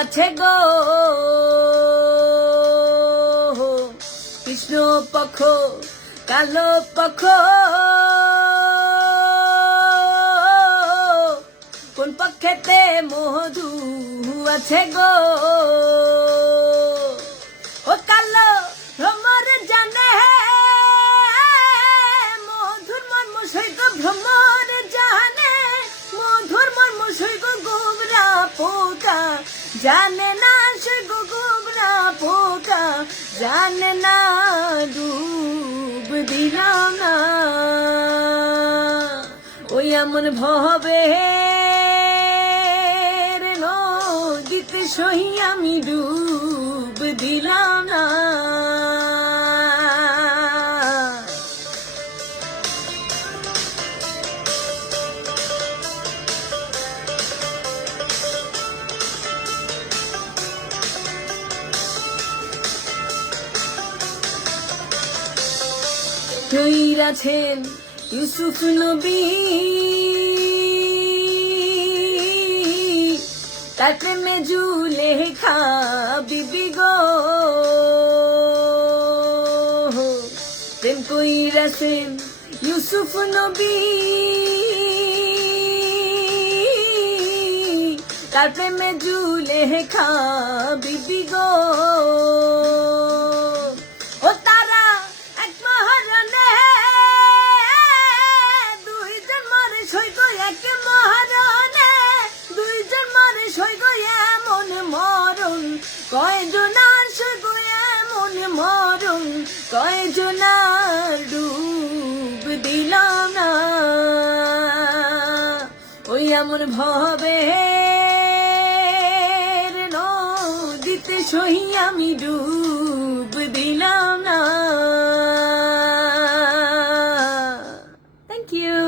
আছে গো, কৃষ্ণ পক্ষ কালো পক্ষ কোন পক্ষেতে মধু আছে গো, ও কালো ভ্রমর জানে মধুর মর্ম সৈক, ভ্রমর জানে মধুর মর্ম সৈক, গোবরা পোকা জানে না সৈক, গোবরা পোকা জানে না, ডুব দিলাম না ওই এমন ভবে নদীতে সহি আমি ডুব দিলাম না। কইরাছেন ইউসুফ নবী তার প্রেমে জুলেখা বিবি গো, প্রেম কইরাছেন ইউসুফ নবী তার প্রেমে জুলেখা বিবি গো, ও তারা এক মহারণে দুইজন মরে সৈক, এক মহারণে দুইজন মরে সৈক, এমন মরণ কয়জনার সৈক, এমন মরণ কয়জনার ডুব দিলাম না ওই এমন ভবে নদীতে সহি আমি ডুব দিলাম না। Thank you.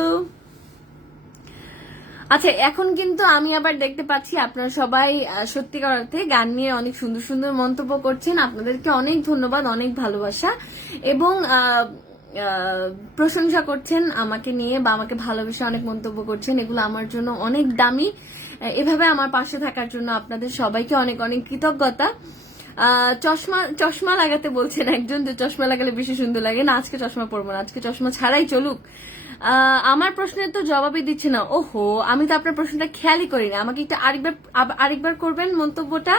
আচ্ছা, এখন কিন্তু আমি আবার দেখতে পাচ্ছি আপনারা সবাই সত্যিকার অর্থে গান নিয়ে অনেক সুন্দর সুন্দর মন্তব্য করছেন। আপনাদেরকে অনেক ধন্যবাদ, অনেক ভালোবাসা, এবং প্রশংসা করছেন আমাকে নিয়ে, বা আমাকে ভালোবেসে অনেক মন্তব্য করছেন। এগুলো আমার জন্য অনেক দামি। এভাবে আমার পাশে থাকার জন্য আপনাদের সবাইকে অনেক অনেক কৃতজ্ঞতা। চশমা লাগাতে বলছেন একজন, যে চশমা লাগালে বেশি সুন্দর লাগে না। আজকে চশমা পরবো না, আজকে চশমা ছাড়াই চলুক। আমার প্রশ্নের তো জবাবই দিচ্ছে না। ওহো, আমি তো আপনার প্রশ্নটা খেয়ালই করিনি। আমাকে একটু আরেকবার করবেন মন্তব্যটা।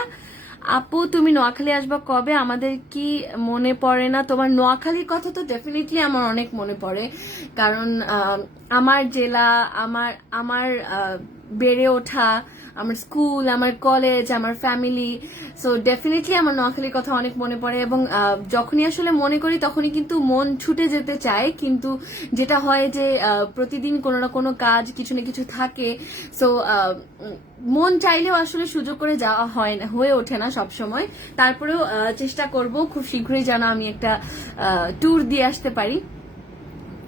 আপু তুমি নোয়াখালী আসবা কবে? আমাদের কি মনে পড়ে না তোমার? নোয়াখালীর কথা তো ডেফিনেটলি আমার অনেক মনে পড়ে, কারণ আমার জেলা, আমার আমার বেড়ে ওঠা, আমার স্কুল, আমার কলেজ, আমার ফ্যামিলি। সো ডেফিনেটলি আমার নোয়াখালীর কথা অনেক মনে পড়ে, এবং যখনই আসলে মনে করি তখনই কিন্তু মন ছুটে যেতে চায়, কিন্তু যেটা হয় যে প্রতিদিন কোনো না কোনো কাজ, কিছু না কিছু থাকে। সো মন চাইলেও আসলে সুযোগ করে যাওয়া হয় না, হয়ে ওঠে না সব সময়। তারপরেও চেষ্টা করব খুব শীঘ্রই যেন আমি একটা ট্যুর দিয়ে আসতে পারি।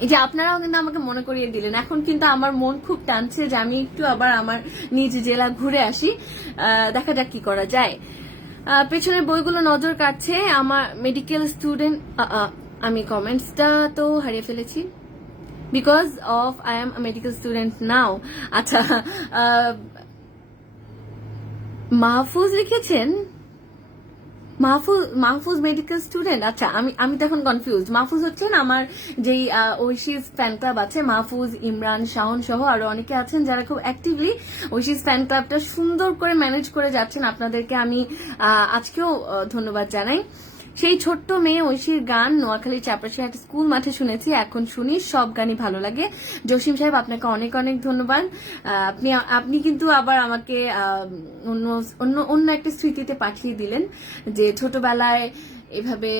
এই যে আপনারাও কিন্তু আমাকে মনে করিয়ে দিলেন, এখন কিন্তু আমার মন খুব টানছে যে আমি একটু আবার আমার নিজ জেলা ঘুরে আসি। দেখা যাক কি করা যায়। পেছনের বইগুলো নজর কাটছে আমার মেডিকেল স্টুডেন্ট। আমি কমেন্টসটা তো হারিয়ে ফেলেছি। Because of I am medical student now. আচ্ছা, মাহফুজ লিখেছেন, মাহফুজ মেডিকেল স্টুডেন্ট। আচ্ছা, আমি তো এখন কনফিউজ। মাহফুজ হচ্ছেন আমার যেই ঐশীজ ফ্যান ক্লাব আছে, মাহফুজ, ইমরান, শাওন সহ আরো অনেকে আছেন যারা খুব অ্যাক্টিভলি ঐশীজ ফ্যান ক্লাবটা সুন্দর করে ম্যানেজ করে যাচ্ছেন। আপনাদেরকে আমি আজকেও ধন্যবাদ জানাই। সেই ছোট্ট মেয়ে ঐশীর গান নোয়াখালীর চাপরাশিয়া একটা স্কুল মাঠে শুনেছি, এখন শুনি, সব গানই ভালো লাগে। জসিম সাহেব আপনাকে অনেক অনেক ধন্যবাদ। আপনি কিন্তু আবার আমাকে অন্য একটা স্মৃতিতে পাঠিয়ে দিলেন, যে ছোটবেলায় এভাবে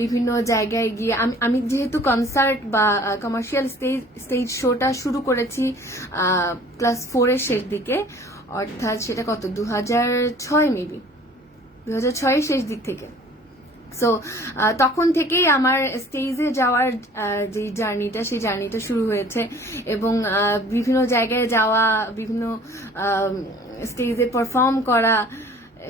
বিভিন্ন জায়গায় গিয়ে আমি যেহেতু কনসার্ট বা কমার্শিয়াল স্টেজ শোটা শুরু করেছি ক্লাস 4 এর শেষ দিকে, অর্থাৎ সেটা কত 2006 মেবি 2006 শেষ দিক থেকে। সো তখন থেকেই আমার স্টেজে যাওয়ার যে জার্নিটা, সেই জার্নিটা শুরু হয়েছে, এবং বিভিন্ন জায়গায় যাওয়া, বিভিন্ন স্টেজে পারফর্ম করা,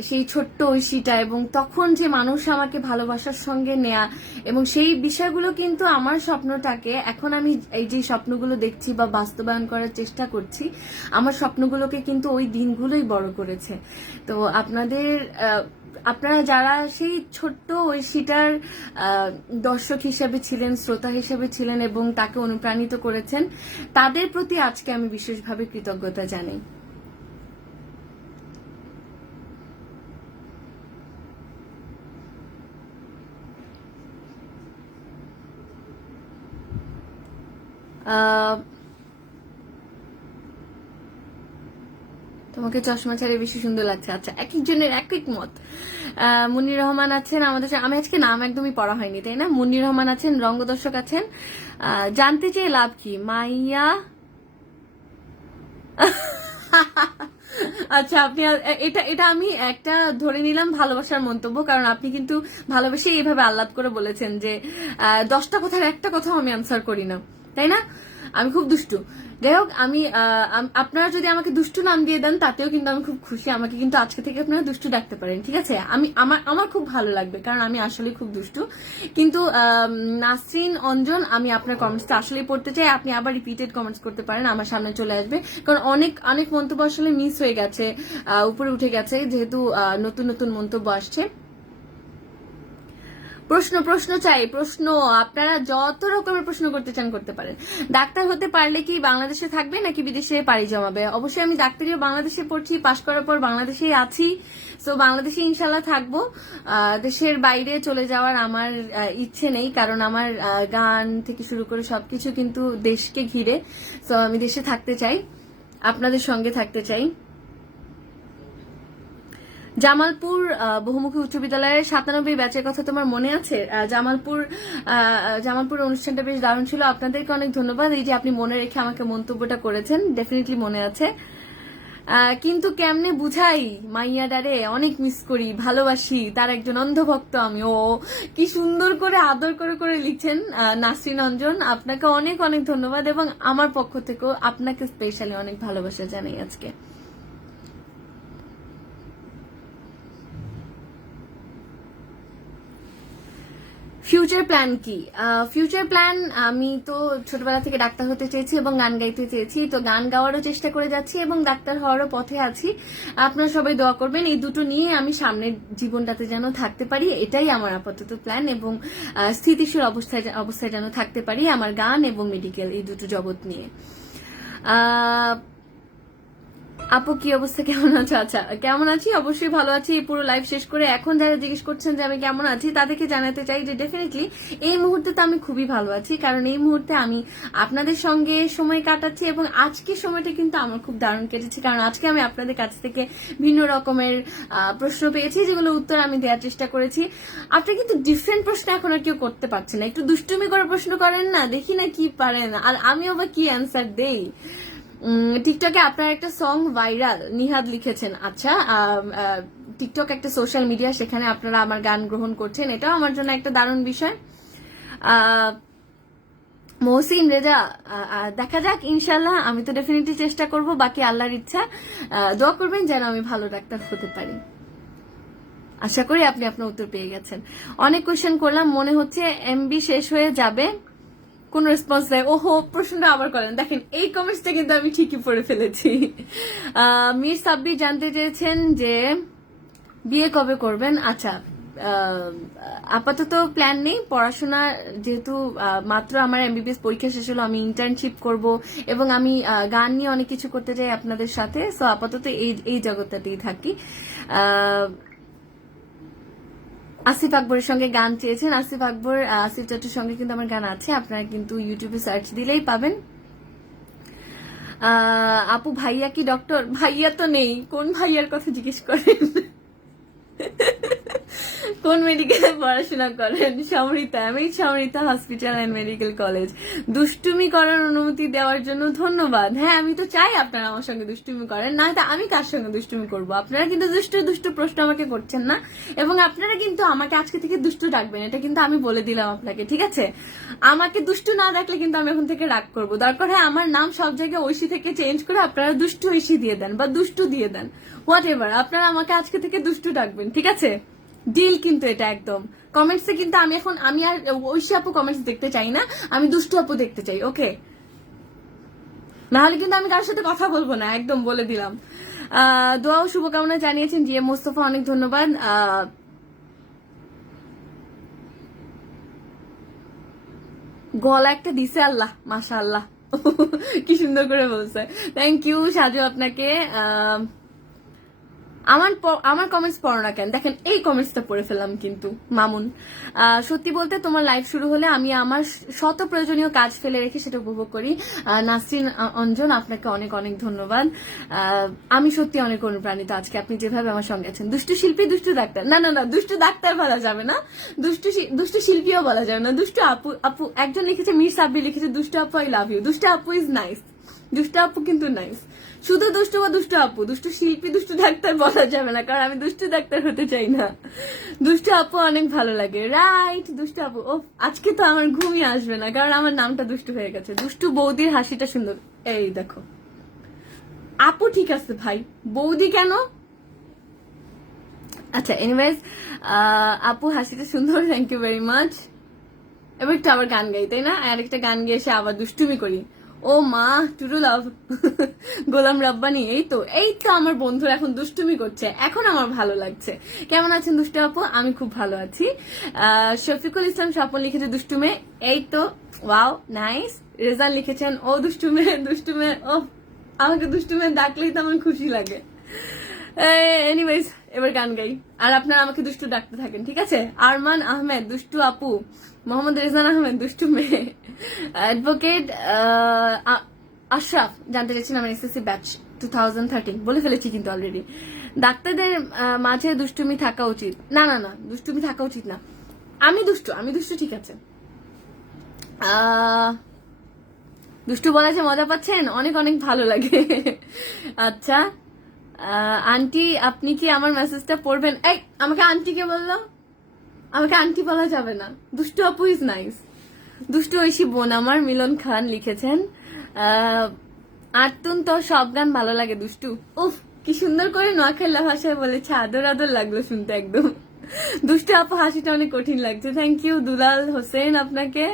সেই ছোট্ট ঐশীটা, এবং তখন যে মানুষ আমাকে ভালোবাসার সঙ্গে নেয়া, এবং সেই বিষয়গুলো কিন্তু আমার স্বপ্নটাকে, এখন আমি এই যে স্বপ্নগুলো দেখছি বা বাস্তবায়ন করার চেষ্টা করছি, আমার স্বপ্নগুলোকে কিন্তু ওই দিনগুলোই বড় করেছে। তো আপনারা যারা সেই ছোট্ট ঐশীটার দর্শক হিসেবে ছিলেন, শ্রোতা হিসেবে ছিলেন, এবং তাকে অনুপ্রাণিত করেছেন, তাদের প্রতি আজকে আমি বিশেষভাবে কৃতজ্ঞতা জানাই। তোমাকে চশমা ছাড়িয়ে বেশি সুন্দর লাগছে। আচ্ছা, এক একজনের এক এক মত। মুন্নির রহমান আছেন আমাদের, আমি আজকে নাম একদমই পড়া হয়নি তাই না? মুন্নির রহমান আছেন, রঙ্গদর্শক আছেন। জানতে চেয়ে লাভ কি মাইয়া? আচ্ছা, আপনি এটা আমি একটা ধরে নিলাম ভালোবাসার মন্তব্য, কারণ আপনি কিন্তু ভালোবেসে এইভাবে আহ্লাদ করে বলেছেন যে 10টা কথার একটা কথাও আমি আনসার করি না, তাই না? আমি খুব দুষ্টু। যাই হোক, আপনারা যদি আমাকে দুষ্টু নাম দিয়ে দেন তাতেও কিন্তু আমি খুব খুশি। আমাকে কিন্তু আজকে থেকে আপনারা দুষ্টু ডাকতে পারেন, ঠিক আছে? আমার খুব ভালো লাগবে, কারণ আমি আসলে খুব দুষ্টু। কিন্তু নাসরিন অঞ্জন, আমি আপনার কমেন্টসটা আসলে পড়তে চাই। আপনি আবার রিপিটেড কমেন্টস করতে পারেন, আমার সামনে চলে আসবে, কারণ অনেক অনেক মন্তব্য আসলে মিস হয়ে গেছে, উপরে উঠে গেছে, যেহেতু নতুন নতুন মন্তব্য আসছে। প্রশ্ন চাই, প্রশ্ন। আপনারা যত রকমের প্রশ্ন করতে চান করতে পারেন। ডাক্তার হতে পারলে কি বাংলাদেশে থাকবে নাকি বিদেশে পাড়ি জমাবে? অবশ্যই আমি ডাক্তারিও বাংলাদেশে পড়ছি, পাশ করার পর বাংলাদেশেই আছি। সো বাংলাদেশে ইনশাল্লাহ থাকবো। দেশের বাইরে চলে যাওয়ার আমার ইচ্ছে নেই, কারণ আমার গান থেকে শুরু করে সবকিছু কিন্তু দেশকে ঘিরে। সো আমি দেশে থাকতে চাই, আপনাদের সঙ্গে থাকতে চাই। জামালপুর বহুমুখী উচ্চ বিদ্যালয়ের 97 ব্যাচের কথা তোমার মনে আছে? জামালপুর অনুষ্ঠানটা বেশ দারুণ ছিল। আপনাদেরকে অনেক ধন্যবাদ, এই যে আপনি মনে রেখে আমাকে মন্তব্যটা করেছেন, ডেফিনেটলি মনে আছে। কিন্তু কেমনে বুঝাই মাইয়া ডারে অনেক মিস করি, ভালোবাসি, তার একজন অন্ধভক্ত আমি। ও কি সুন্দর করে আদর করে করে লিখছেন নাসরিন অঞ্জন, আপনাকে অনেক অনেক ধন্যবাদ, এবং আমার পক্ষ থেকেও আপনাকে স্পেশালি অনেক ভালোবাসা জানাই আজকে। ফিউচার প্ল্যান কি? ফিউচার প্ল্যান, আমি তো ছোটবেলা থেকে ডাক্তার হতে চেয়েছি এবং গান গাইতে চেয়েছি, তো গান গাওয়ারও চেষ্টা করে যাচ্ছি এবং ডাক্তার হওয়ারও পথে আছি। আপনারা সবাই দোয়া করবেন এই দুটো নিয়ে আমি সামনের জীবনটাতে যেন থাকতে পারি, এটাই আমার আপাতত প্ল্যান। এবং স্থিতিশীল অবস্থায় যেন থাকতে পারি আমার গান এবং মেডিকেল এই দুটো জগৎ নিয়ে। আপু কি অবস্থা, কেমন আছো? আচ্ছা, কেমন আছি? অবশ্যই ভালো আছি। পুরো লাইভ শেষ করে এখন যারা জিজ্ঞেস করছেন যে আমি কেমন আছি, তাদেরকে জানাতে চাই যে ডেফিনেটলি এই মুহূর্তে তো আমি খুবই ভালো আছি, কারণ এই মুহূর্তে আমি আপনাদের সঙ্গে সময় কাটাচ্ছি এবং আজকের সময়টা কিন্তু আমার খুব দারুণ কেটেছে, কারণ আজকে আমি আপনাদের কাছ থেকে ভিন্ন রকমের প্রশ্ন পেয়েছি, যেগুলো উত্তর আমি দেওয়ার চেষ্টা করেছি। আপনি কিন্তু ডিফারেন্ট প্রশ্ন এখন আর কেউ করতে পারছেন না, একটু দুষ্টুমি করে প্রশ্ন করেন না, দেখি না কি পারেন, আর আমিও বা কি অ্যান্সার দেই। টিকটকে আপনার একটা সং ভাইরাল, নিহাদ লিখেছেন। আচ্ছা, টিকটক একটা সোশ্যাল মিডিয়া, সেখানে আপনারা আমার গান গ্রহণ করছেন, এটাও আমার জন্য একটা দারুণ বিষয়। মহসিন রেজা, দেখা যাক ইনশাল্লাহ, আমি তো ডেফিনেটলি চেষ্টা করব, বাকি আল্লাহর ইচ্ছা। দোয়া করবেন যেন আমি ভালো ডাক্তার হতে পারি। আশা করি আপনি আপনার উত্তর পেয়ে গেছেন। অনেক কোয়েশ্চেন করলাম, মনে হচ্ছে এমবি শেষ হয়ে যাবে, কোন রেসপন্স দেয়। ওহো, প্রশ্নটা আবার করেন। দেখেন এই কমেন্টসটা কিন্তু আমি ঠিকই পড়ে ফেলেছি। মীর সাব্বির জানতে চেয়েছেন যে বিয়ে কবে করবেন। আচ্ছা, আপাতত প্ল্যান নেই, পড়াশোনা যেহেতু মাত্র আমার এমবিবিএস পরীক্ষা শেষ হলো, আমি ইন্টার্নশিপ করব এবং আমি গান নিয়ে অনেক কিছু করতে চাই আপনাদের সাথে, সো আপাতত এই জগৎটাতেই থাকি। আসিফ আকবরের সঙ্গে গান চেয়েছেন। আসিফ আকবর, আসিফ চাচুর সঙ্গে কিন্তু আমার গান আছে, আপনারা কিন্তু ইউটিউবে সার্চ দিলেই পাবেন। আপু ভাইয়া কি ডক্টর? ভাইয়া তো নেই, কোন ভাইয়ার কথা জিজ্ঞেস করেন? কোন মেডিকেলে পড়াশোনা করেন? সমৃতা, আমি সমৃতা হসপিটাল অ্যান্ড মেডিকেল কলেজ। দুষ্টুমি করার অনুমতি দেওয়ার জন্য ধন্যবাদ। হ্যাঁ, আমি তো চাই আপনারা আমার সঙ্গে দুষ্টুমি করেন, না তো আমি কার সঙ্গে দুষ্টুমি করব? আপনারা কিন্তু দুষ্টু প্রশ্ন আমাকে করছেন না, এবং আপনারা কিন্তু আমাকে আজকে থেকে দুষ্টু ডাকবেন, এটা কিন্তু আমি বলে দিলাম আপনাকে, ঠিক আছে? আমাকে দুষ্টু না ডাকলে কিন্তু আমি এখন থেকে রাগ করবো। দরকার হয় আমার নাম সব জায়গায় ঐশী থেকে চেঞ্জ করে আপনারা দুষ্টু ঐশী দিয়ে দেন বা দুষ্টু দিয়ে দেন, হোয়াট এভার, আপনারা আমাকে আজকে থেকে দুষ্টু ডাকবেন, ঠিক আছে? ডিল কিন্তু এটা একদম। কমেন্টসে কিন্তু আমি আর ঐশী আপু কমেন্টস দেখতে চাই না, আমি দুষ্টু আপু দেখতে চাই, ওকে? না হলে কিন্তু আমি কারোর সাথে কথা বলবো না, একদম বলে দিলাম। দোয়া ও শুভকামনা জানিয়েছেন জি এম মোস্তফা, অনেক ধন্যবাদ। গলা একটা দিছে আল্লাহ, মাশাআল্লাহ, কি সুন্দর করে বলছে, থ্যাংক ইউ সাজু আপনাকে। আমার কমেন্টস পড়ো না কেন? দেখেন এই কমেন্টসটা পড়ে ফেললাম কিন্তু। মামুন, সত্যি বলতে তোমার লাইভ শুরু হলে আমি আমার শত প্রয়োজনীয় কাজ ফেলে রেখে সেটা উপভোগ করি। নাসরিন অঞ্জন, আপনাকে অনেক অনেক ধন্যবাদ। আমি সত্যি অনেক অনুপ্রাণিত আজকে আপনি যেভাবে আমার সঙ্গে আছেন। দুষ্টু শিল্পী, দুষ্টু ডাক্তার, না না না, দুষ্টু ডাক্তার বলা যাবে না, দুষ্টু শিল্পীও বলা যাবে না। দুষ্টু আপু একজন লিখেছে, মীর সাব্বির লিখেছে, দুষ্টু আপু আই লাভ ইউ। দুষ্টু আপু ইজ নাইস, দুষ্টু আপু কিন্তু নাইস। শুধু দুষ্টু বা দুষ্টু আপু, দুষ্টু শিল্পী দুষ্টু ডাক্তার বলা যাবে না, কারণ আমি দুষ্টু ডাক্তার হতে চাই না। দুষ্টু আপু অনেক ভালো লাগে, রাইট? দুষ্টু আপু, ও আজকে তো আমার ঘুমই আসবে না, কারণ আমার নামটা দুষ্টু হয়ে গেছে। দুষ্টু বৌদির হাসিটা সুন্দর, এই দেখো। আপু ঠিক আছে ভাই, বৌদি কেন? আচ্ছা, এনিওয়েজ, আপু হাসিটা সুন্দর, থ্যাংক ইউ ভেরি মাচ। এবার একটু আবার গান গাই, তাই না? আর একটা গান গিয়ে এসে আবার দুষ্টুমি করি। ও মা, টুটু লাভ, গোলাম রাব্বানি, এই তো আমার বন্ধুরা এখন দুষ্টুমি করছে, এখন আমার ভালো লাগছে। কেমন আছেন দুষ্টু আপু? আমি খুব ভালো আছি। শফিকুল ইসলাম স্বপন লিখেছে দুষ্টুমে, এই তো, ওয়াও নাইস। রেজাল লিখেছেন, ও দুষ্টুমে, ও আমাকে দুষ্টুমে ডাকলেই তো আমার খুশি লাগে। এনিওয়েজ, এবার গান গাই, আর আপনারা আমাকে দুষ্টু ডাকতে থাকেন, ঠিক আছে? আরমান আহমেদ, দুষ্টু আপু। মোহাম্মদ রেজান আহমেদ, দুষ্টু মেয়ে। অ্যাডভোকেট আশরাফ জানতে চাইছেন আমার এসএসসি ব্যাচ 2013, বলে ফেলেছি কিন্তু অলরেডি। ডাক্তারদের মাঝে দুষ্টুমি থাকা উচিত? না না না, দুষ্টুমি থাকা উচিত না। আমি দুষ্টু ঠিক আছে। দুষ্টু বলা যে মজা পাচ্ছেন, অনেক অনেক ভালো লাগে। আচ্ছা, আন্টি আপনি কি আমার মেসেজটা পড়বেন? এই আমাকে আন্টি কে বললো? আমাকে আন্টি বলা যাবে না। দুষ্টু আপু ইজ নাইস। দুষ্টু ঐশী বোন আমার, মিলন খান লিখেছেন। আরতুন, তোর সব গান ভালো লাগে দুষ্টু। উফ, কি সুন্দর করে নোয়াখালী ভাষায় বলেছে, আদর আদর লাগলো শুনতে একদম। দুষ্টু আপু হাসিটা অনেক কঠিন লাগছে। থ্যাংক ইউ দুলাল হোসেন আপনাকে।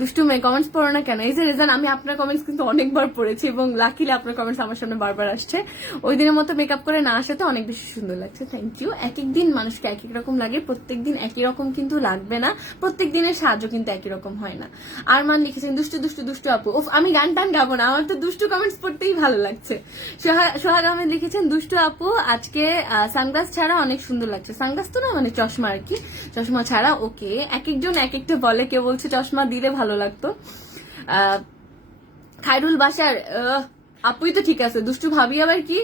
দুষ্টু মেয়ে কমেন্টস পড়ো না কেন? এই যে রেজান, আমি আপনার কমেন্টস কিন্তু অনেকবার পড়েছি এবং লাকিলি আপনার কমেন্টস আমার সামনে বারবার আসছে। ওই দিনের মতো মেকআপ করে না আসাতে অনেক বেশি সুন্দর লাগছে। Thank you. এক এক দিন মানুষকে এক এক রকম লাগে, প্রত্যেকদিন একই রকম কিন্তু লাগবে না, প্রত্যেক দিনের সাহায্য কিন্তু একই রকম হয় না। আরমান লিখেছেন দুষ্টু দুষ্টু দুষ্টু আপু। উফ, আমি গান টান গাবো না, আমার তো দুষ্টু কমেন্টস পড়তেই ভালো লাগছে। সোহাগ আহমেদ লিখেছেন দুষ্টু আপু আজকে সানগ্লাস ছাড়া অনেক সুন্দর লাগছে। সানগ্লাস তো না, মানে চশমা আর কি, চশমা ছাড়া। ওকে, এক একজন এক একটা বলে, কেউ বলছে চশমা দিলে ভালো লাগতো। খায়রুল বাসার আপুই তো ঠিক আছে, দুষ্টু ভাবি আবার কি?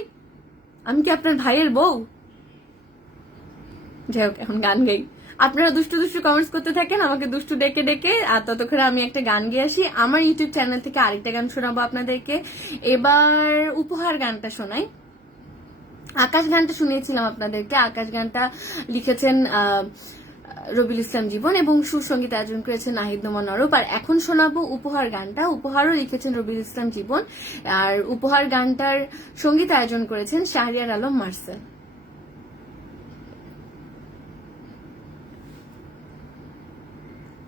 আমি কি আপনার ভাইয়ের বউ? যাই হোক, এখন গান গাই। আপনারা দুষ্টু দুষ্টু কমেন্টস করতে থাকেন, আমাকে দুষ্টু ডেকে ডেকে, আর ততক্ষণে আমি একটা গান গিয়ে আসি। আমার ইউটিউব চ্যানেল থেকে আরেকটা গান শোনাবো আপনাদেরকে। এবার উপহার গানটা শোনাই। আকাশ গানটা শুনিয়েছিলাম আপনাদেরকে। আকাশ গানটা লিখেছেন রবিউল ইসলাম জীবন এবং সুসঙ্গীত আয়োজন করেছেন নাহিদ নোমান অরূপ। আর এখন শোনাবো উপহার গানটা। উপহারও লিখেছেন রবিউল ইসলাম জীবন, আর উপহার গানটার সঙ্গীত আয়োজন করেছেন শাহরিয়ার আলম মার্সেল।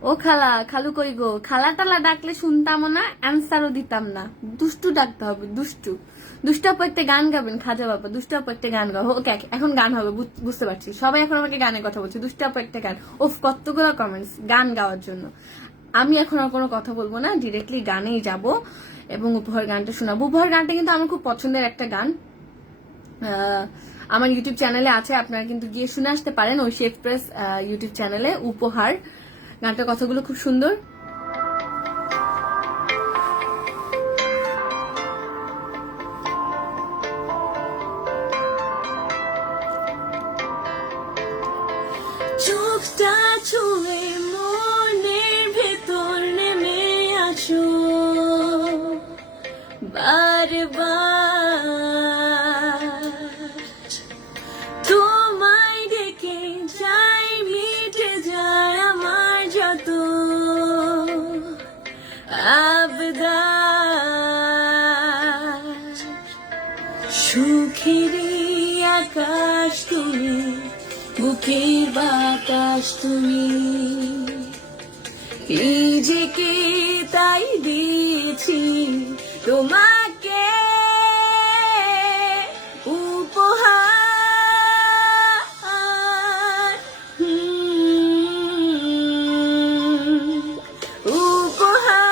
ও খালা, খালু কই গো? খালা টালা ডাকলে শুনতাম না, অ্যান্সারও দিতাম না। দুষ্টু ডাকতে হবে, দুষ্টু। দুষ্টু আপু একটা গান গাবেন? খাজা বাবা, দুষ্টু আপু একটা গান গাও। ওকে, এখন গান হবে, বুঝতে পারছি। সবাই এখন আমাকে গানের কথা বলছে, দুষ্টু আপু একটা গান। ওফ, কতগুলো কমেন্টস গান গাওয়ার জন্য। আমি এখন আর কোনো কথা বলবো না, ডিরেক্টলি গানেই যাব এবং উপহার গানটা শোনাবো। উপহার গানটা কিন্তু আমার খুব পছন্দের একটা গান। আমার ইউটিউব চ্যানেলে আছে, আপনারা কিন্তু গিয়ে শুনে আসতে পারেন। ঐশী এক্সপ্রেস ইউটিউব চ্যানেলে উপহার গানটার কথাগুলো খুব সুন্দর। চোখটা ছুঁয়ে মনের ভেতর নেমে আসো বারবার, তোমায় ডেকে যাই, মিটে যায় আমার যত আবদার। সুখেরই আকাশ তুমি, বুকের বাতাস তুমি, নিজেকে তাই দিয়েছি তোমাকে উপহার। উপহার।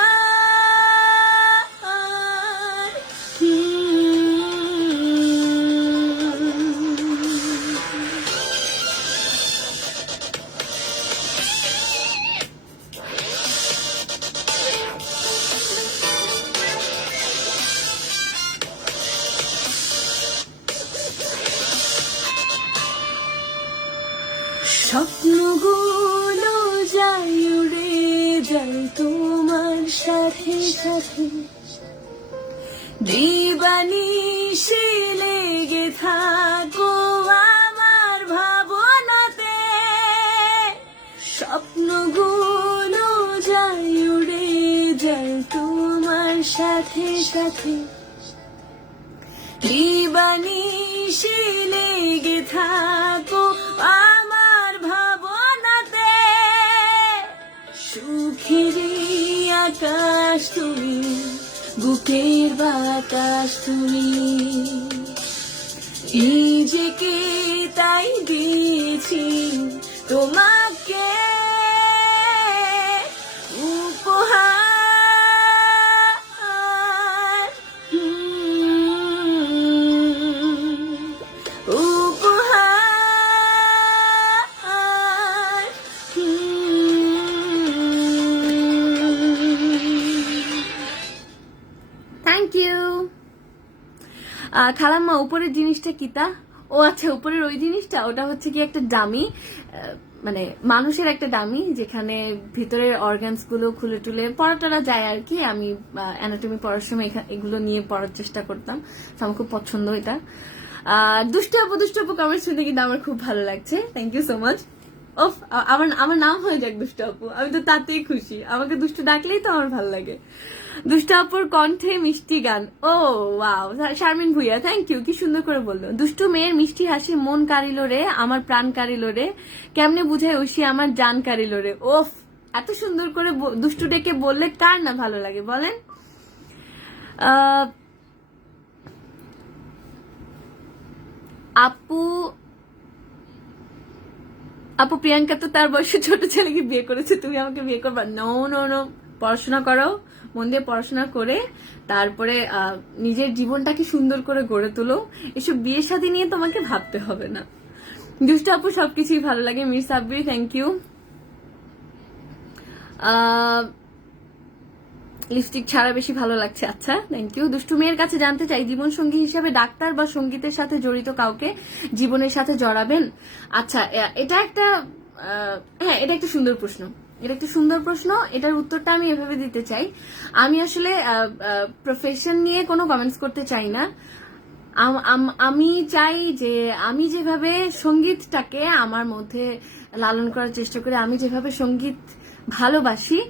স্বপ্নগুলো যাই উড়ে যায় তোমার সাথে সাথে, দিবানিশি লেগে থাকো আমার ভাবনাতে। স্বপ্নগুলো যাই উড়ে যায় তোমার সাথে সাথে, দিবানিশি লেগে থাকো আমার ভাবনাতে। সুখেরই আকাশ তুমি, বুকের বাতাস তুমি, নিজেকে তাই দিয়েছি তোমাকে উপহার। উপহার। Thank you. খালাম্মা, উপরের জিনিসটা কিতা? ও আচ্ছা, উপরের ওই জিনিসটা, ওটা হচ্ছে কি একটা ডামি, মানে মানুষের একটা ডামি, যেখানে ভিতরের অর্গানস গুলো খুলে টুলে পড়াটা যায় আর কি। আমি অ্যানাটমি পড়ার সময় এগুলো নিয়ে পড়ার চেষ্টা করতাম, আমার খুব পছন্দ এটা। দুষ্টু আপু কমেন্ট শুনে কিন্তু আমার খুব ভালো লাগছে। Thank you so much. ওফ, আমার আমার নাম হয়ে যাক দুষ্টু আপু, আমি তো তাতেই খুশি। আমাকে দুষ্টু ডাকলেই তো আমার ভালো লাগে। দুষ্টু আপুর কণ্ঠে মিষ্টি গান, ও wow. Sharmin Bhuiyan thank you, কি সুন্দর করে বললো। দুষ্টু মেয়ের মিষ্টি হাসি মন কারিল রে, আমার প্রাণ কারিল রে, কেমনে বুঝায় ঐশী আমার জান কারিল রে। ওফ, এত সুন্দর করে দুষ্টু ডেকে বললে কার না ভালো লাগে বলেন। আপু আপু প্রিয়াঙ্কা তো তার বয়সে ছোট ছেলেকে বিয়ে করেছে, তুমি আমাকে বিয়ে করবা? নো নো নো, পড়াশোনা করো, মন দিয়ে পড়াশোনা করে তারপরে নিজের জীবনটাকে সুন্দর করে গড়ে তোলো। এসব বিয়ে শাদী নিয়ে তোমাকে ভাবতে হবে না। দুষ্টু আপু সবকিছুই ভালো লাগে। Mir Sabbir thank you. Lipstick ছাড়া বেশি ভালো লাগছে, আচ্ছা থ্যাংক ইউ। দুষ্টু মেয়ের কাছে জানতে চাই, জীবন সঙ্গী হিসাবে ডাক্তার বা সঙ্গীতের সাথে জড়িত কাউকে জীবনের সাথে জড়াবেন? আচ্ছা, এটা একটা হ্যাঁ, এটা একটা সুন্দর প্রশ্ন, এটা একটা সুন্দর প্রশ্ন। এটার উত্তরটা আমি এভাবে দিতে চাই, আমি আসলে প্রফেশন নিয়ে কোনো কমেন্টস করতে চাই না। আমি চাই যে আমি যেভাবে সঙ্গীতটাকে আমার মধ্যে লালন করার চেষ্টা করি, আমি যেভাবে সঙ্গীত ভালোবাসি,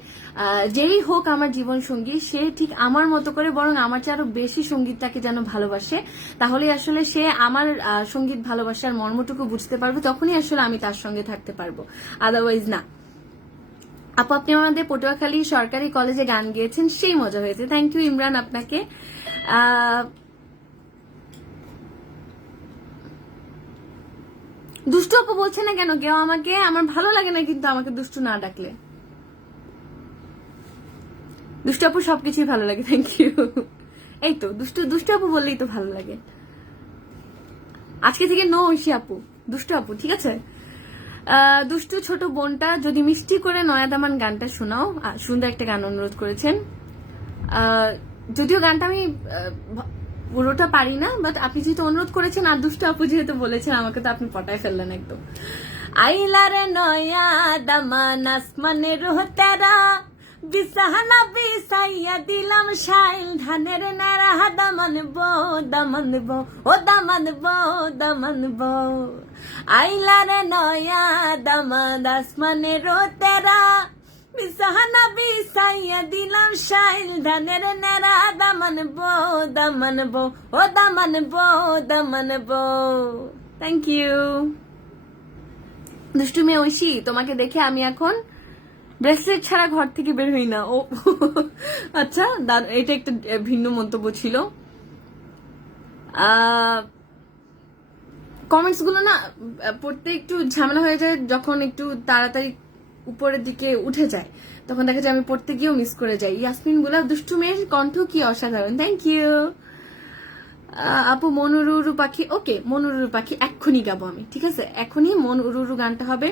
যেই হোক আমার জীবন সঙ্গী সে ঠিক আমার মতো করে, বরং আমার চেয়ে আরো বেশি সঙ্গীতটাকে যেন ভালোবাসে, তাহলে আসলে সে আমার সঙ্গীত ভালোবাসার মর্মটুকু বুঝতে পারবে, তখনই আসলে আমি তার সঙ্গে থাকতে পারবো, আদারওয়াইজ না। আপু আপনি আমাদের পটুয়াখালী সরকারি কলেজে গান গেয়েছেন, সেই মজা হয়েছে, থ্যাংক ইউ ইমরান আপনাকে। দুষ্টু আপু বলছে না কেন কেউ আমাকে? আমার ভালো লাগে না কিন্তু আমাকে দুষ্টু না ডাকলে। দুষ্টু আপু সবকিছুই ভালো লাগে, থ্যাংক ইউ। এই তো দুষ্টু আপু বললেই তো ভালো লাগে। আজকে থেকে নো ঐশী আপু, দুষ্টু আপু, ঠিক আছে? দুষ্টু ছোট বোনটা যদি মিষ্টি করে নয়াদামান গানটা শোনাও, সুন্দর একটা গান অনুরোধ করেছেন। যদিও গানটা আমি পুরোটা পারি না, বাট আপনি যেহেতু অনুরোধ করেছেন আর দুষ্টু আপু যেহেতু বলেছেন, আমাকে তো আপনি পটায় ফেললেন একদম। আইলার নয়া দামান আসমানের তেরা, বিছানা বিছাইয়া দিলাম শাইল ধানের নারা, দামান বো দামান বো, ও দামান বো দামান বো। আইলার নয়া দামান আসমানের তেরা, বিছানা বিছাইয়া দিলাম শাইল ধানের নারা, দামান বো দামান বো, ও দামান বো দামান বো। Thank you. দুষ্টু মেয়ে ঐশী, তোমাকে দেখে আমি এখন ব্রেসলেট ছাড়া ঘর থেকে বের হই না। ও আচ্ছা, এটা একটা ভিন্ন মন্তব্য ছিল। কমেন্টস গুলো না পড়তে একটু ঝামেলা হয়ে যায়, যখন একটু তাড়াতাড়ি উপরের দিকে উঠে যায় তখন দেখা যায় আমি পড়তে গিয়েও মিস করে যাই। ইয়াসমিন বলা, দুষ্টু মেয়ের কণ্ঠ কি অসাধারণ, থ্যাংক ইউ। আপু মন উড়ু উড়ু পাখি, ওকে মন উড়ু উড়ু পাখি এক্ষুনি গাবো আমি, ঠিক আছে? এখনই মন উড়ু উড়ু গানটা হবে।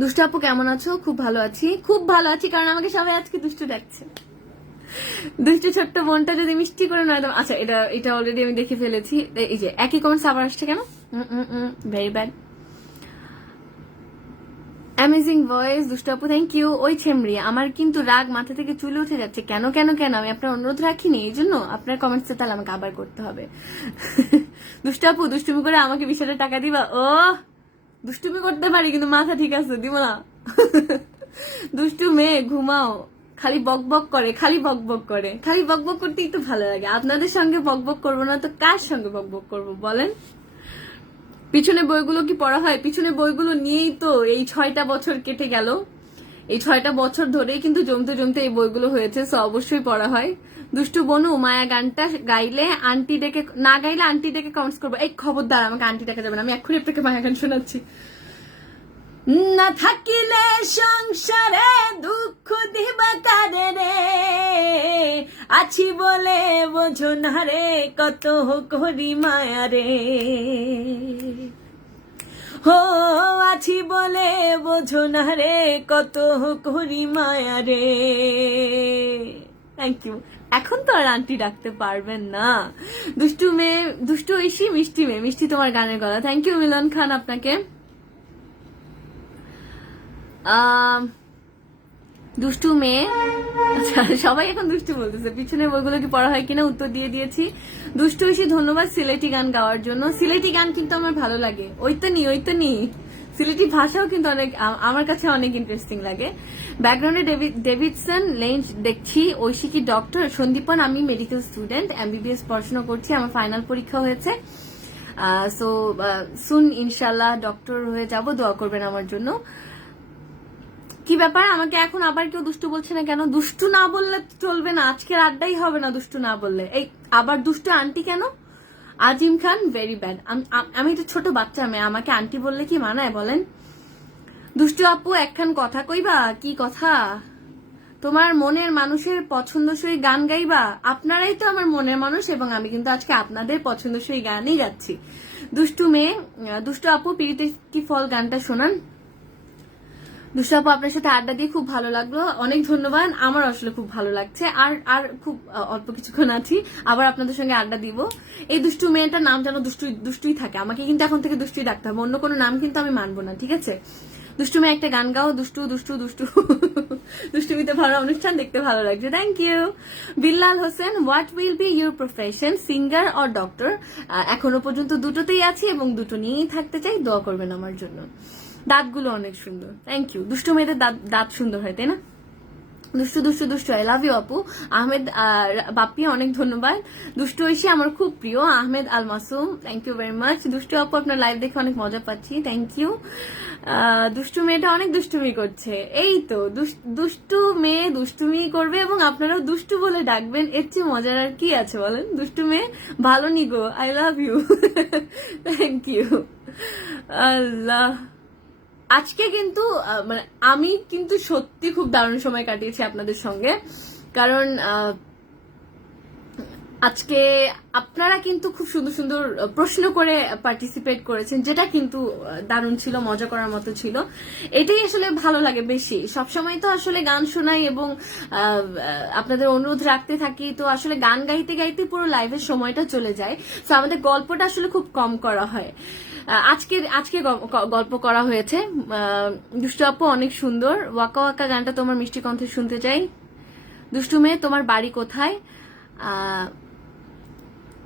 দুষ্টু আপু কেমন আছো? খুব ভালো আছি, খুব ভালো আছি, কারণ আমাকে সবাই আজকে দুষ্টু ডাকছে। দুষ্টু ছোট্ট বোনটা যদি মিষ্টি করে নয়, আচ্ছা এটা অলরেডি আমি দেখে ফেলেছি। এই যে একই কমেন্টস আবার আসছে কেন? Very bad. অ্যামেজিং ভয়েস দুষ্টু আপু, থ্যাংক ইউ। ওই ছেমরি, আমার কিন্তু রাগ মাথা থেকে চুলে উঠে যাচ্ছে, কেন কেন কেন? আমি আপনার অনুরোধ রাখিনি, এই জন্য আপনার কমেন্টসে তাহলে আমাকে আবার করতে হবে। দুষ্টু আপু দুষ্টুমি করে আমাকে 20,000 টাকা দিবা? ও দুষ্টুমি করতে পারি কিন্তু মাথা ঠিক আছে, দিব না। দুষ্টু মেয়ে ঘুমাও, খালি বকবক করে, খালি বকবক করে, খালি বকবক করতেই তো ভালো লাগে। আপনাদের সঙ্গে বকবক করবো না তো কার সঙ্গে বকবক করবো বলেন? পিছনে বইগুলো কি পড়া হয়? পিছনে বইগুলো নিয়েই তো এই 6টা বছর কেটে গেল, এই 6টা বছর ধরেই কিন্তু জমতে জমতে এই বইগুলো হয়েছে, সো অবশ্যই পড়া হয়। দুষ্টু বনু মায়া গানটা গাইলে আন্টি ডেকে, না গাইলে আন্টি ডেকে কমেন্টস করবো। এই খবরদার, আমাকে আন্টি ডেকে যাবে না, আমি এক্ষুনি আপনাকে মায়া গান শোনাচ্ছি। না থাকিলে সংসারে দুঃখ দিবা কারে রে, আছি বলে বোঝো না রে কত করি মায়া রে, হো আছি বলে বোঝো না রে কত করি মায়া রে। Thank you. এখন তো আর আন্টি ডাকতে পারবেন না। দুষ্টু মেয়ে, দুষ্টু ঐশী, মিষ্টি মেয়ে, মিষ্টি তোমার গানের গলা। থ্যাংক ইউ মিলন খান আপনাকে। দুষ্টু মেয়ে, আচ্ছা সবাই এখন দুষ্টু বলতেছে। পিছনে বইগুলো কি পড়া হয় কিনা উত্তর দিয়ে দিয়েছি। দুষ্টু ঐশী ধন্যবাদ সিলেটি গান গাওয়ার জন্য। সিলেটি গান কিন্তু আমার ভালো লাগে। ওই তো নি সিলেটি ভাষাও কিন্তু অনেক আমার কাছে অনেক ইন্টারেস্টিং লাগে। ব্যাকগ্রাউন্ডে ডেভিডসন লেঞ্জ দেখছি, ঐশিকি ডক্টর, সন্দীপন আমি মেডিকেল স্টুডেন্ট, MBBS পড়াশোনা করছি, আমার ফাইনাল পরীক্ষা হয়েছে, সো সুন ইনশাল্লাহ ডক্টর হয়ে যাব, দোয়া করবেন আমার জন্য। কি ব্যাপার, আমাকে এখন আবার কেউ দুষ্টু বলছে না কেন? দুষ্টু না বললে চলবে না, আজকের আড্ডাই হবে না দুষ্টু না বললে। এই আবার দুষ্টু আন্টি কেন? আজিম খান ভেরি ব্যাড। আমি একটা ছোট বাচ্চা মেয়ে, আমাকে আন্টি বললে কি মানায় বলেন? দুষ্টু আপু একখান কথা কইবা? কি কথা? তোমার মনের মানুষের পছন্দসই গান গাইবা? আপনারাই তো আমার মনের মানুষ, এবং আমি কিন্তু আজকে আপনাদের পছন্দসই গানই গাচ্ছি। দুষ্টু মেয়ে, দুষ্টু আপু পিড়িতে কি ফল গানটা শোনান। দুষ্টু আপু আপনার সাথে আড্ডা দিয়ে খুব ভালো লাগলো, অনেক ধন্যবাদ। আমার আসলে খুব ভালো লাগছে, আর খুব অল্প কিছুক্ষণ আছি, আবার আপনাদের সঙ্গে আড্ডা দিব। এই দুষ্টু মেয়েটার নাম যেন দুষ্টুই থাকে, আমাকে কিন্তু এখন থেকে দুষ্টুই ডাকতে হবে, অন্য কোনো নাম কিন্তু আমি মানবো না, ঠিক আছে? দুষ্টু মেয়ে একটা গান গাও, দুষ্টু দুষ্টু দুষ্টু। দুষ্টুমিতে ভালো অনুষ্ঠান, দেখতে ভালো লাগছে, thank you. Billal Hossain, what will be your profession, singer or doctor? এখনো পর্যন্ত দুটোতেই আছি এবং দুটো নিয়েই থাকতে চাই, দোয়া করবেন আমার জন্য। দাঁতগুলো অনেক সুন্দর, থ্যাংক ইউ। দুষ্টু মেয়েদের দাঁত সুন্দর হয়, তাই না? দুষ্টু দুষ্টু দুষ্টু, আই লাভ ইউ আপু। আহমেদ বাপ্পি, অনেক ধন্যবাদ। দুষ্টু ঐশী আমার খুব প্রিয়। Ahmed Al Masum, thank you very much. দুষ্টু আপু আপনার লাইভ দেখে অনেক মজা পাচ্ছি, থ্যাংক ইউ। দুষ্টু মেয়েটা অনেক দুষ্টুমি করছে, এই তো দুষ্টু মেয়ে দুষ্টুমি করবে এবং আপনারাও দুষ্টু বলে ডাকবেন, এর চেয়ে মজার আর কি আছে বলেন? দুষ্টু মেয়ে ভালো নি গো, I love you, thank you. Allah, আজকে কিন্তু মানে আমি কিন্তু সত্যি খুব দারুণ সময় কাটিয়েছি আপনাদের সঙ্গে, কারণ আজকে আপনারা কিন্তু খুব সুন্দর সুন্দর প্রশ্ন করে পার্টিসিপেট করেছেন, যেটা কিন্তু দারুণ ছিল, মজা করার মতো ছিল। এটাই আসলে ভালো লাগে বেশি। সবসময় তো আসলে গান শোনাই এবং আপনাদের অনুরোধ রাখতে থাকি, তো আসলে গান গাইতে গাইতে পুরো লাইভের সময়টা চলে যায়, তো আমাদের গল্পটা আসলে খুব কম করা হয়। আজকে গল্প করা হয়েছে। দুষ্টু আপু অনেক সুন্দর, ওয়াকা ওয়াকা গানটা তোমার মিষ্টি কণ্ঠে শুনতে চাই। দুষ্টু মেয়ে তোমার বাড়ি কোথায়?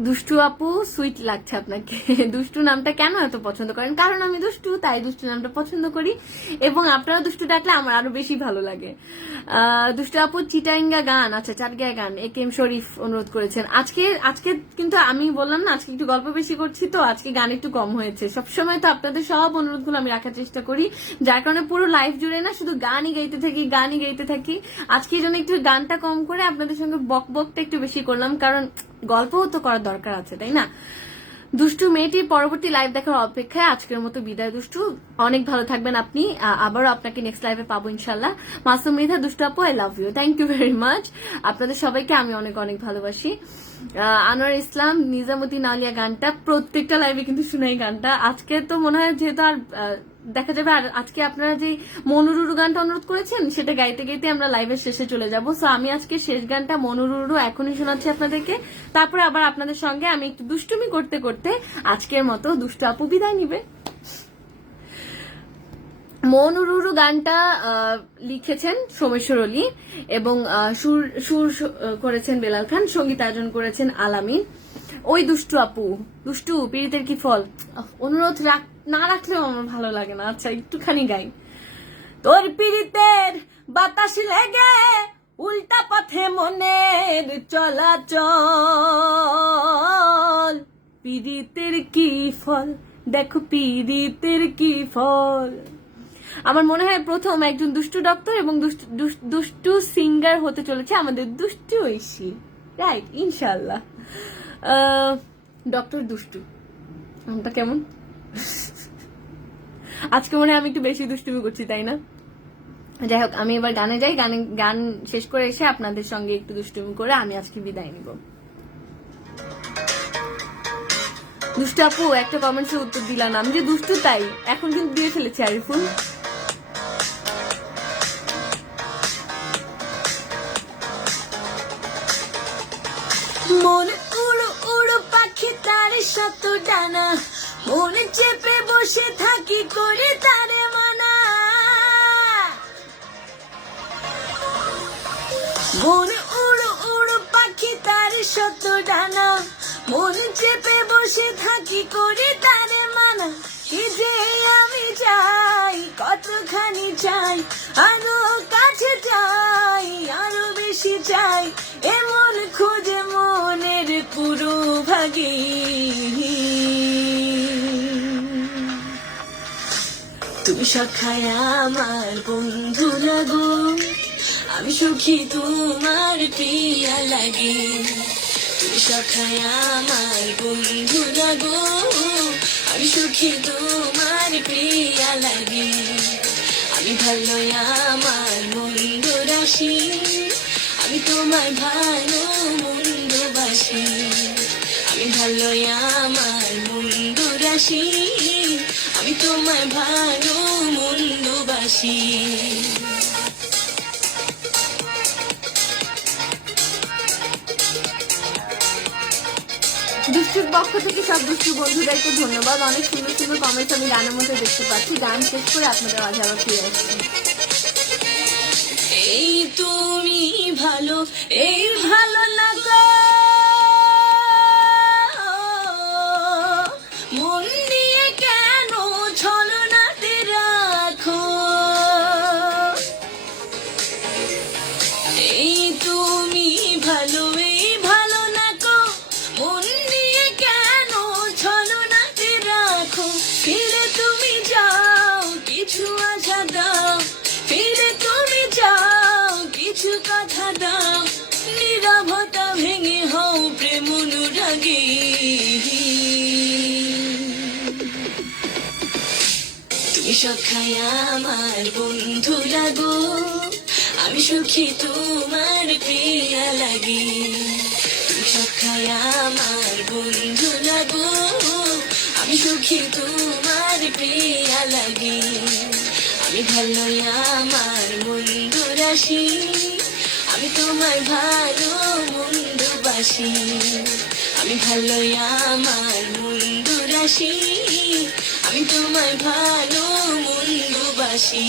দুষ্টু আপু সুইট লাগছে আপনাকে। দুষ্টু নামটা কেন এত পছন্দ করেন? কারণ আমি দুষ্টু, তাই দুষ্টু নামটা পছন্দ করি, এবং আপনারা দুষ্টু ডাকলে আমার আরো বেশি ভালো লাগে। দুষ্টু আপু চিটাঙ্গা গান, আচ্ছা চাটগাঁয় গান, একেএম শরীফ অনুরোধ করেছেন। আজকে কিন্তু আমি বললাম না, আজকে একটু গল্প বেশি করছি, তো আজকে গান একটু কম হয়েছে। সবসময় তো আপনাদের সব অনুরোধগুলো আমি রাখার চেষ্টা করি, যার কারণে পুরো লাইভ জুড়ে না শুধু গানই গাইতে থাকি। আজকে এই জন্য একটু গানটা কম করে আপনাদের সঙ্গে বকবকটা একটু বেশি করলাম, কারণ গল্পও তো করার দরকার আছে, তাই না? দুষ্টু মেয়েটির পরবর্তী লাইভ দেখার অপেক্ষায় আজকের মতো বিদায় দুষ্টু, অনেক ভালো থাকবেন আপনি, আবারও আপনাকে নেক্সট লাইভে পাবো ইনশাল্লাহ। মাসুম মৃধা, দুষ্টু আপু I love you, thank you very much. আপনাদের সবাইকে আমি অনেক অনেক ভালোবাসি। আনোয়ার ইসলাম, নিজামুদ্দিন আলিয়া গানটা প্রত্যেকটা লাইভে কিন্তু শুনাই গানটা। আজকে তো মনে হয় যেহেতু আর দেখা যাবে, আর আজকে আপনারা যে মনুরুরু গানটা অনুরোধ করেছেন সেটা গাইতে গাইতে আমরা লাইভের শেষে চলে যাব। সো আমি আজকে শেষ গানটা মনুরুরু এখনই শোনাচ্ছি আপনাদেরকে, তারপরে আবার আপনাদের সঙ্গে আমি একটু দুষ্টুমি করতে করতে আজকের মতো দুষ্টু আপু বিদায় নিবে। মনুরুরু গানটা লিখেছেন সোমেশ্বর অলি এবং সুর করেছেন বেলাল খান, সঙ্গীতায়োজন করেছেন আলামিন। ওই দুষ্টু আপু, দুষ্টু পীড়িতের কি ফল, অনুরোধ না রাখলেও আমার ভালো লাগে না। আচ্ছা একটুখানি গাই। তোর পীড়িতের বাতাস লেগে উল্টা পথে মনের চলাচল, পীড়িতের কি ফল, দেখো পীড়িতের কি ফল। আমার মনে হয় প্রথম একজন দুষ্টু ডক্টর এবং দুষ্টু সিঙ্গার হতে চলেছে আমাদের দুষ্টু ঐশী, রাইট? ইনশাল্লাহ। ডক্টর দুষ্টু নামটা কেমন? আজকে মনে হয় আমি একটু বেশি দুষ্টুমি করছি, তাই না? যাই হোক, আমি এবার গানে যাই, গান শেষ করে এসে আপনাদের সঙ্গে একটু দুষ্টুমি করে আমি আজকে বিদায় নিব। দুষ্টু আপু একটা কমেন্টসের উত্তর দিলাম না, আমি যে দুষ্টু তাই এখন কিন্তু দিয়ে ফেলেছি আরিফুল। মন উড়ো উড়ো পাখি তার শত ডানা, মনে চেপে বসে থাকি করে তারে মানা। মন উড়ো উড়ো পাখি তার শত ডানা, মনে চেপে বসে থাকি করে তারে মানা। কি যে আমি চাই আরো কাছে চাই, আরো বেশি চাই, এমন খোঁজে মনের পুরো ভাগে। তুমি সখায় আমার বন্ধু লাগো, আমি সুখী তোমার প্রিয়া লাগে। তুমি সখায় আমার বন্ধু লাগো, আমি সুখী তোমার প্রিয়া লাগে। আমি ভালো আমার মন্দ রাশি, আমি তোমার ভালো মন্দ বাসি। আমি ভালো আমার মন্দ রাশি, আমি তোমার ভালো মন্দ বাসি। দুষ্টুর পক্ষ থেকে সব দুষ্টু বন্ধুদেরকে ধন্যবাদ। অনেক সুন্দর সুন্দর কমেন্টস আমি গানের মধ্যে দেখতে পাচ্ছি। গান শেষ করে আপনাদের মাঝে আবার ফিরে আসছি। এই তুমি ভালো, এই ভালো লাগো, মন দিয়ে কেন ছলনাতে রাখো। এই তুমি ভালো, এই ভালো লাগো, মন দিয়ে কেন ছলনাতে রাখো। ফিরে তুমি যাও, কিছু আশা দাও, ফিরে তুমি যাও, কিছু কথা দাও, নীরবতা ভেঙে হও প্রেম অনুরাগী। তুমি সখায় আমার বন্ধু লাগো, আমি সুখী তোমার প্রিয়া লাগে। তুমি সখায় আমার বন্ধু লাগো, আমি সুখী তোমার প্রিয়া লাগে। আমি ভালো আমার মন্দ রাশি, আমি তোমার ভালো মন্দ বাসি। আমি ভালো আমার মন্দ রাশি, আমি তোমার ভালো মন্দ বাসি।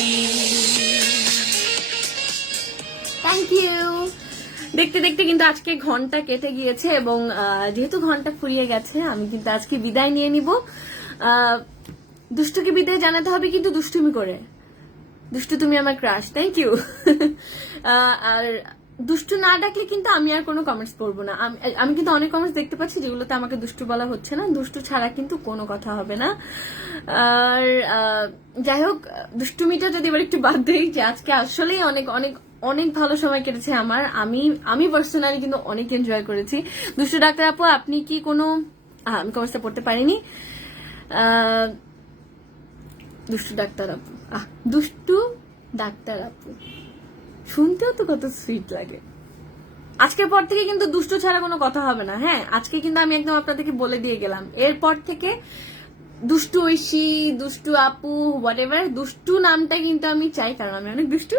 Thank you. দেখতে দেখতে কিন্তু আজকে ঘন্টা কেটে গিয়েছে এবং যেহেতু ঘন্টা ফুরিয়ে গেছে আমি কিন্তু আজকে বিদায় নিয়ে নিব। দুষ্টুকে বিদায় জানাতে হবে কিন্তু দুষ্টুমি করে। দুষ্টু তুমি আমার ক্রাশ, থ্যাংক ইউ। আর দুষ্টু না ডাকলে কিন্তু আমি আর কোনো কমেন্টস পড়বো না। আমি কিন্তু অনেক কমেন্টস দেখতে পাচ্ছি যেগুলোতে আমাকে দুষ্টু বলা হচ্ছে না। দুষ্টু ছাড়া কিন্তু কোনো কথা হবে না। আর যাই হোক, দুষ্টুমিটা যদি এবার একটু বাদ দিই, যে আজকে আসলেই অনেক অনেক অনেক ভালো সময় কেটেছে আমার। আমি পার্সোনালি কিন্তু অনেক এনজয় করেছি। দুষ্টু ডাক্তার আপু, আপনি কি কোনো আমি কমেন্টসটা পড়তে পারিনি। দুষ্টু ডাক্তার আপু, দুষ্টু ডাক্তার আপু শুনতেও তো কত সুইট লাগে। আজকের পর থেকে কিন্তু দুষ্টু ছাড়া কোনো কথা হবে না। হ্যাঁ, আজকে কিন্তু আমি একদম আপনাদেরকে বলে দিয়ে গেলাম, এরপর থেকে দুষ্টু ঐশী, দুষ্টু আপু, হোয়াট এভার, দুষ্টু নামটা কিন্তু আমি চাই, কারণ আমি অনেক দুষ্টু।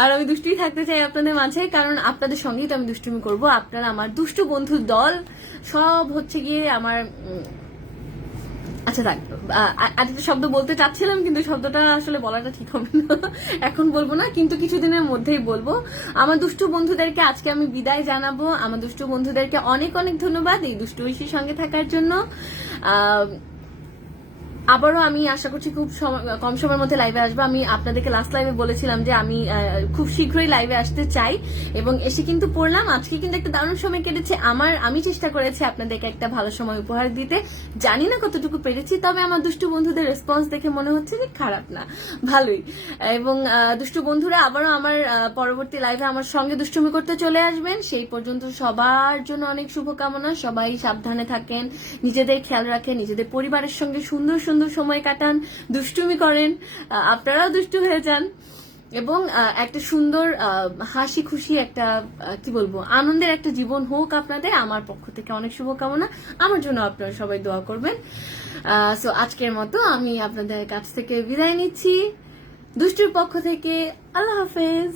আর আমি দুষ্টুই থাকতে চাই আপনাদের মাঝে, কারণ আপনাদের সঙ্গেই তো আমি দুষ্টুমি করবো। আপনারা আমার দুষ্টু বন্ধু দল, সব হচ্ছে গিয়ে আমার। আচ্ছা থাক, আরেকটা শব্দ বলতে চাচ্ছিলাম কিন্তু শব্দটা আসলে বলাটা ঠিক হবে না, এখন বলবো না, কিন্তু কিছুদিনের মধ্যেই বলবো। আমার দুষ্টু বন্ধুদেরকে আজকে আমি বিদায় জানাবো। আমার দুষ্টু বন্ধুদেরকে অনেক অনেক ধন্যবাদ এই দুষ্টু ঐশীর সঙ্গে থাকার জন্য। আবারও আমি আশা করছি খুব কম সময়ের মধ্যে লাইভে আসবো। আমি আপনাদেরকে লাস্ট লাইভে বলেছিলাম যে আমি খুব শীঘ্রই লাইভে আসতে চাই, এবং এসে কিন্তু পড়লাম। আজকে কিন্তু একটা দারুণ সময় কেটেছে আমার। আমি চেষ্টা করেছি আপনাদেরকে একটা ভালো সময় উপহার দিতে, জানি না কতটুকু পেরেছি, তবে আমার দুষ্টু বন্ধুদের রেসপন্স দেখে মনে হচ্ছে যে খারাপ না, ভালোই। এবং দুষ্টু বন্ধুরা আবারও আমার পরবর্তী লাইভে আমার সঙ্গে দুষ্টুমি করতে চলে আসবেন। সেই পর্যন্ত সবার জন্য অনেক শুভকামনা। সবাই সাবধানে থাকেন, নিজেদের খেয়াল রাখেন, নিজেদের পরিবারের সঙ্গে সুন্দর সুন্দর সময় কাটান, দুষ্টুমি করেন, আপনারাও দুষ্টু হয়ে যান, এবং একটা সুন্দর হাসি খুশি একটা কি বলবো আনন্দের একটা জীবন হোক আপনাদের। আমার পক্ষ থেকে অনেক শুভকামনা। আমার জন্য আপনারা সবাই দোয়া করবেন। সো আজকের মতো আমি আপনাদের কাছ থেকে বিদায় নিচ্ছি। দুষ্টুর পক্ষ থেকে আল্লাহ হাফেজ।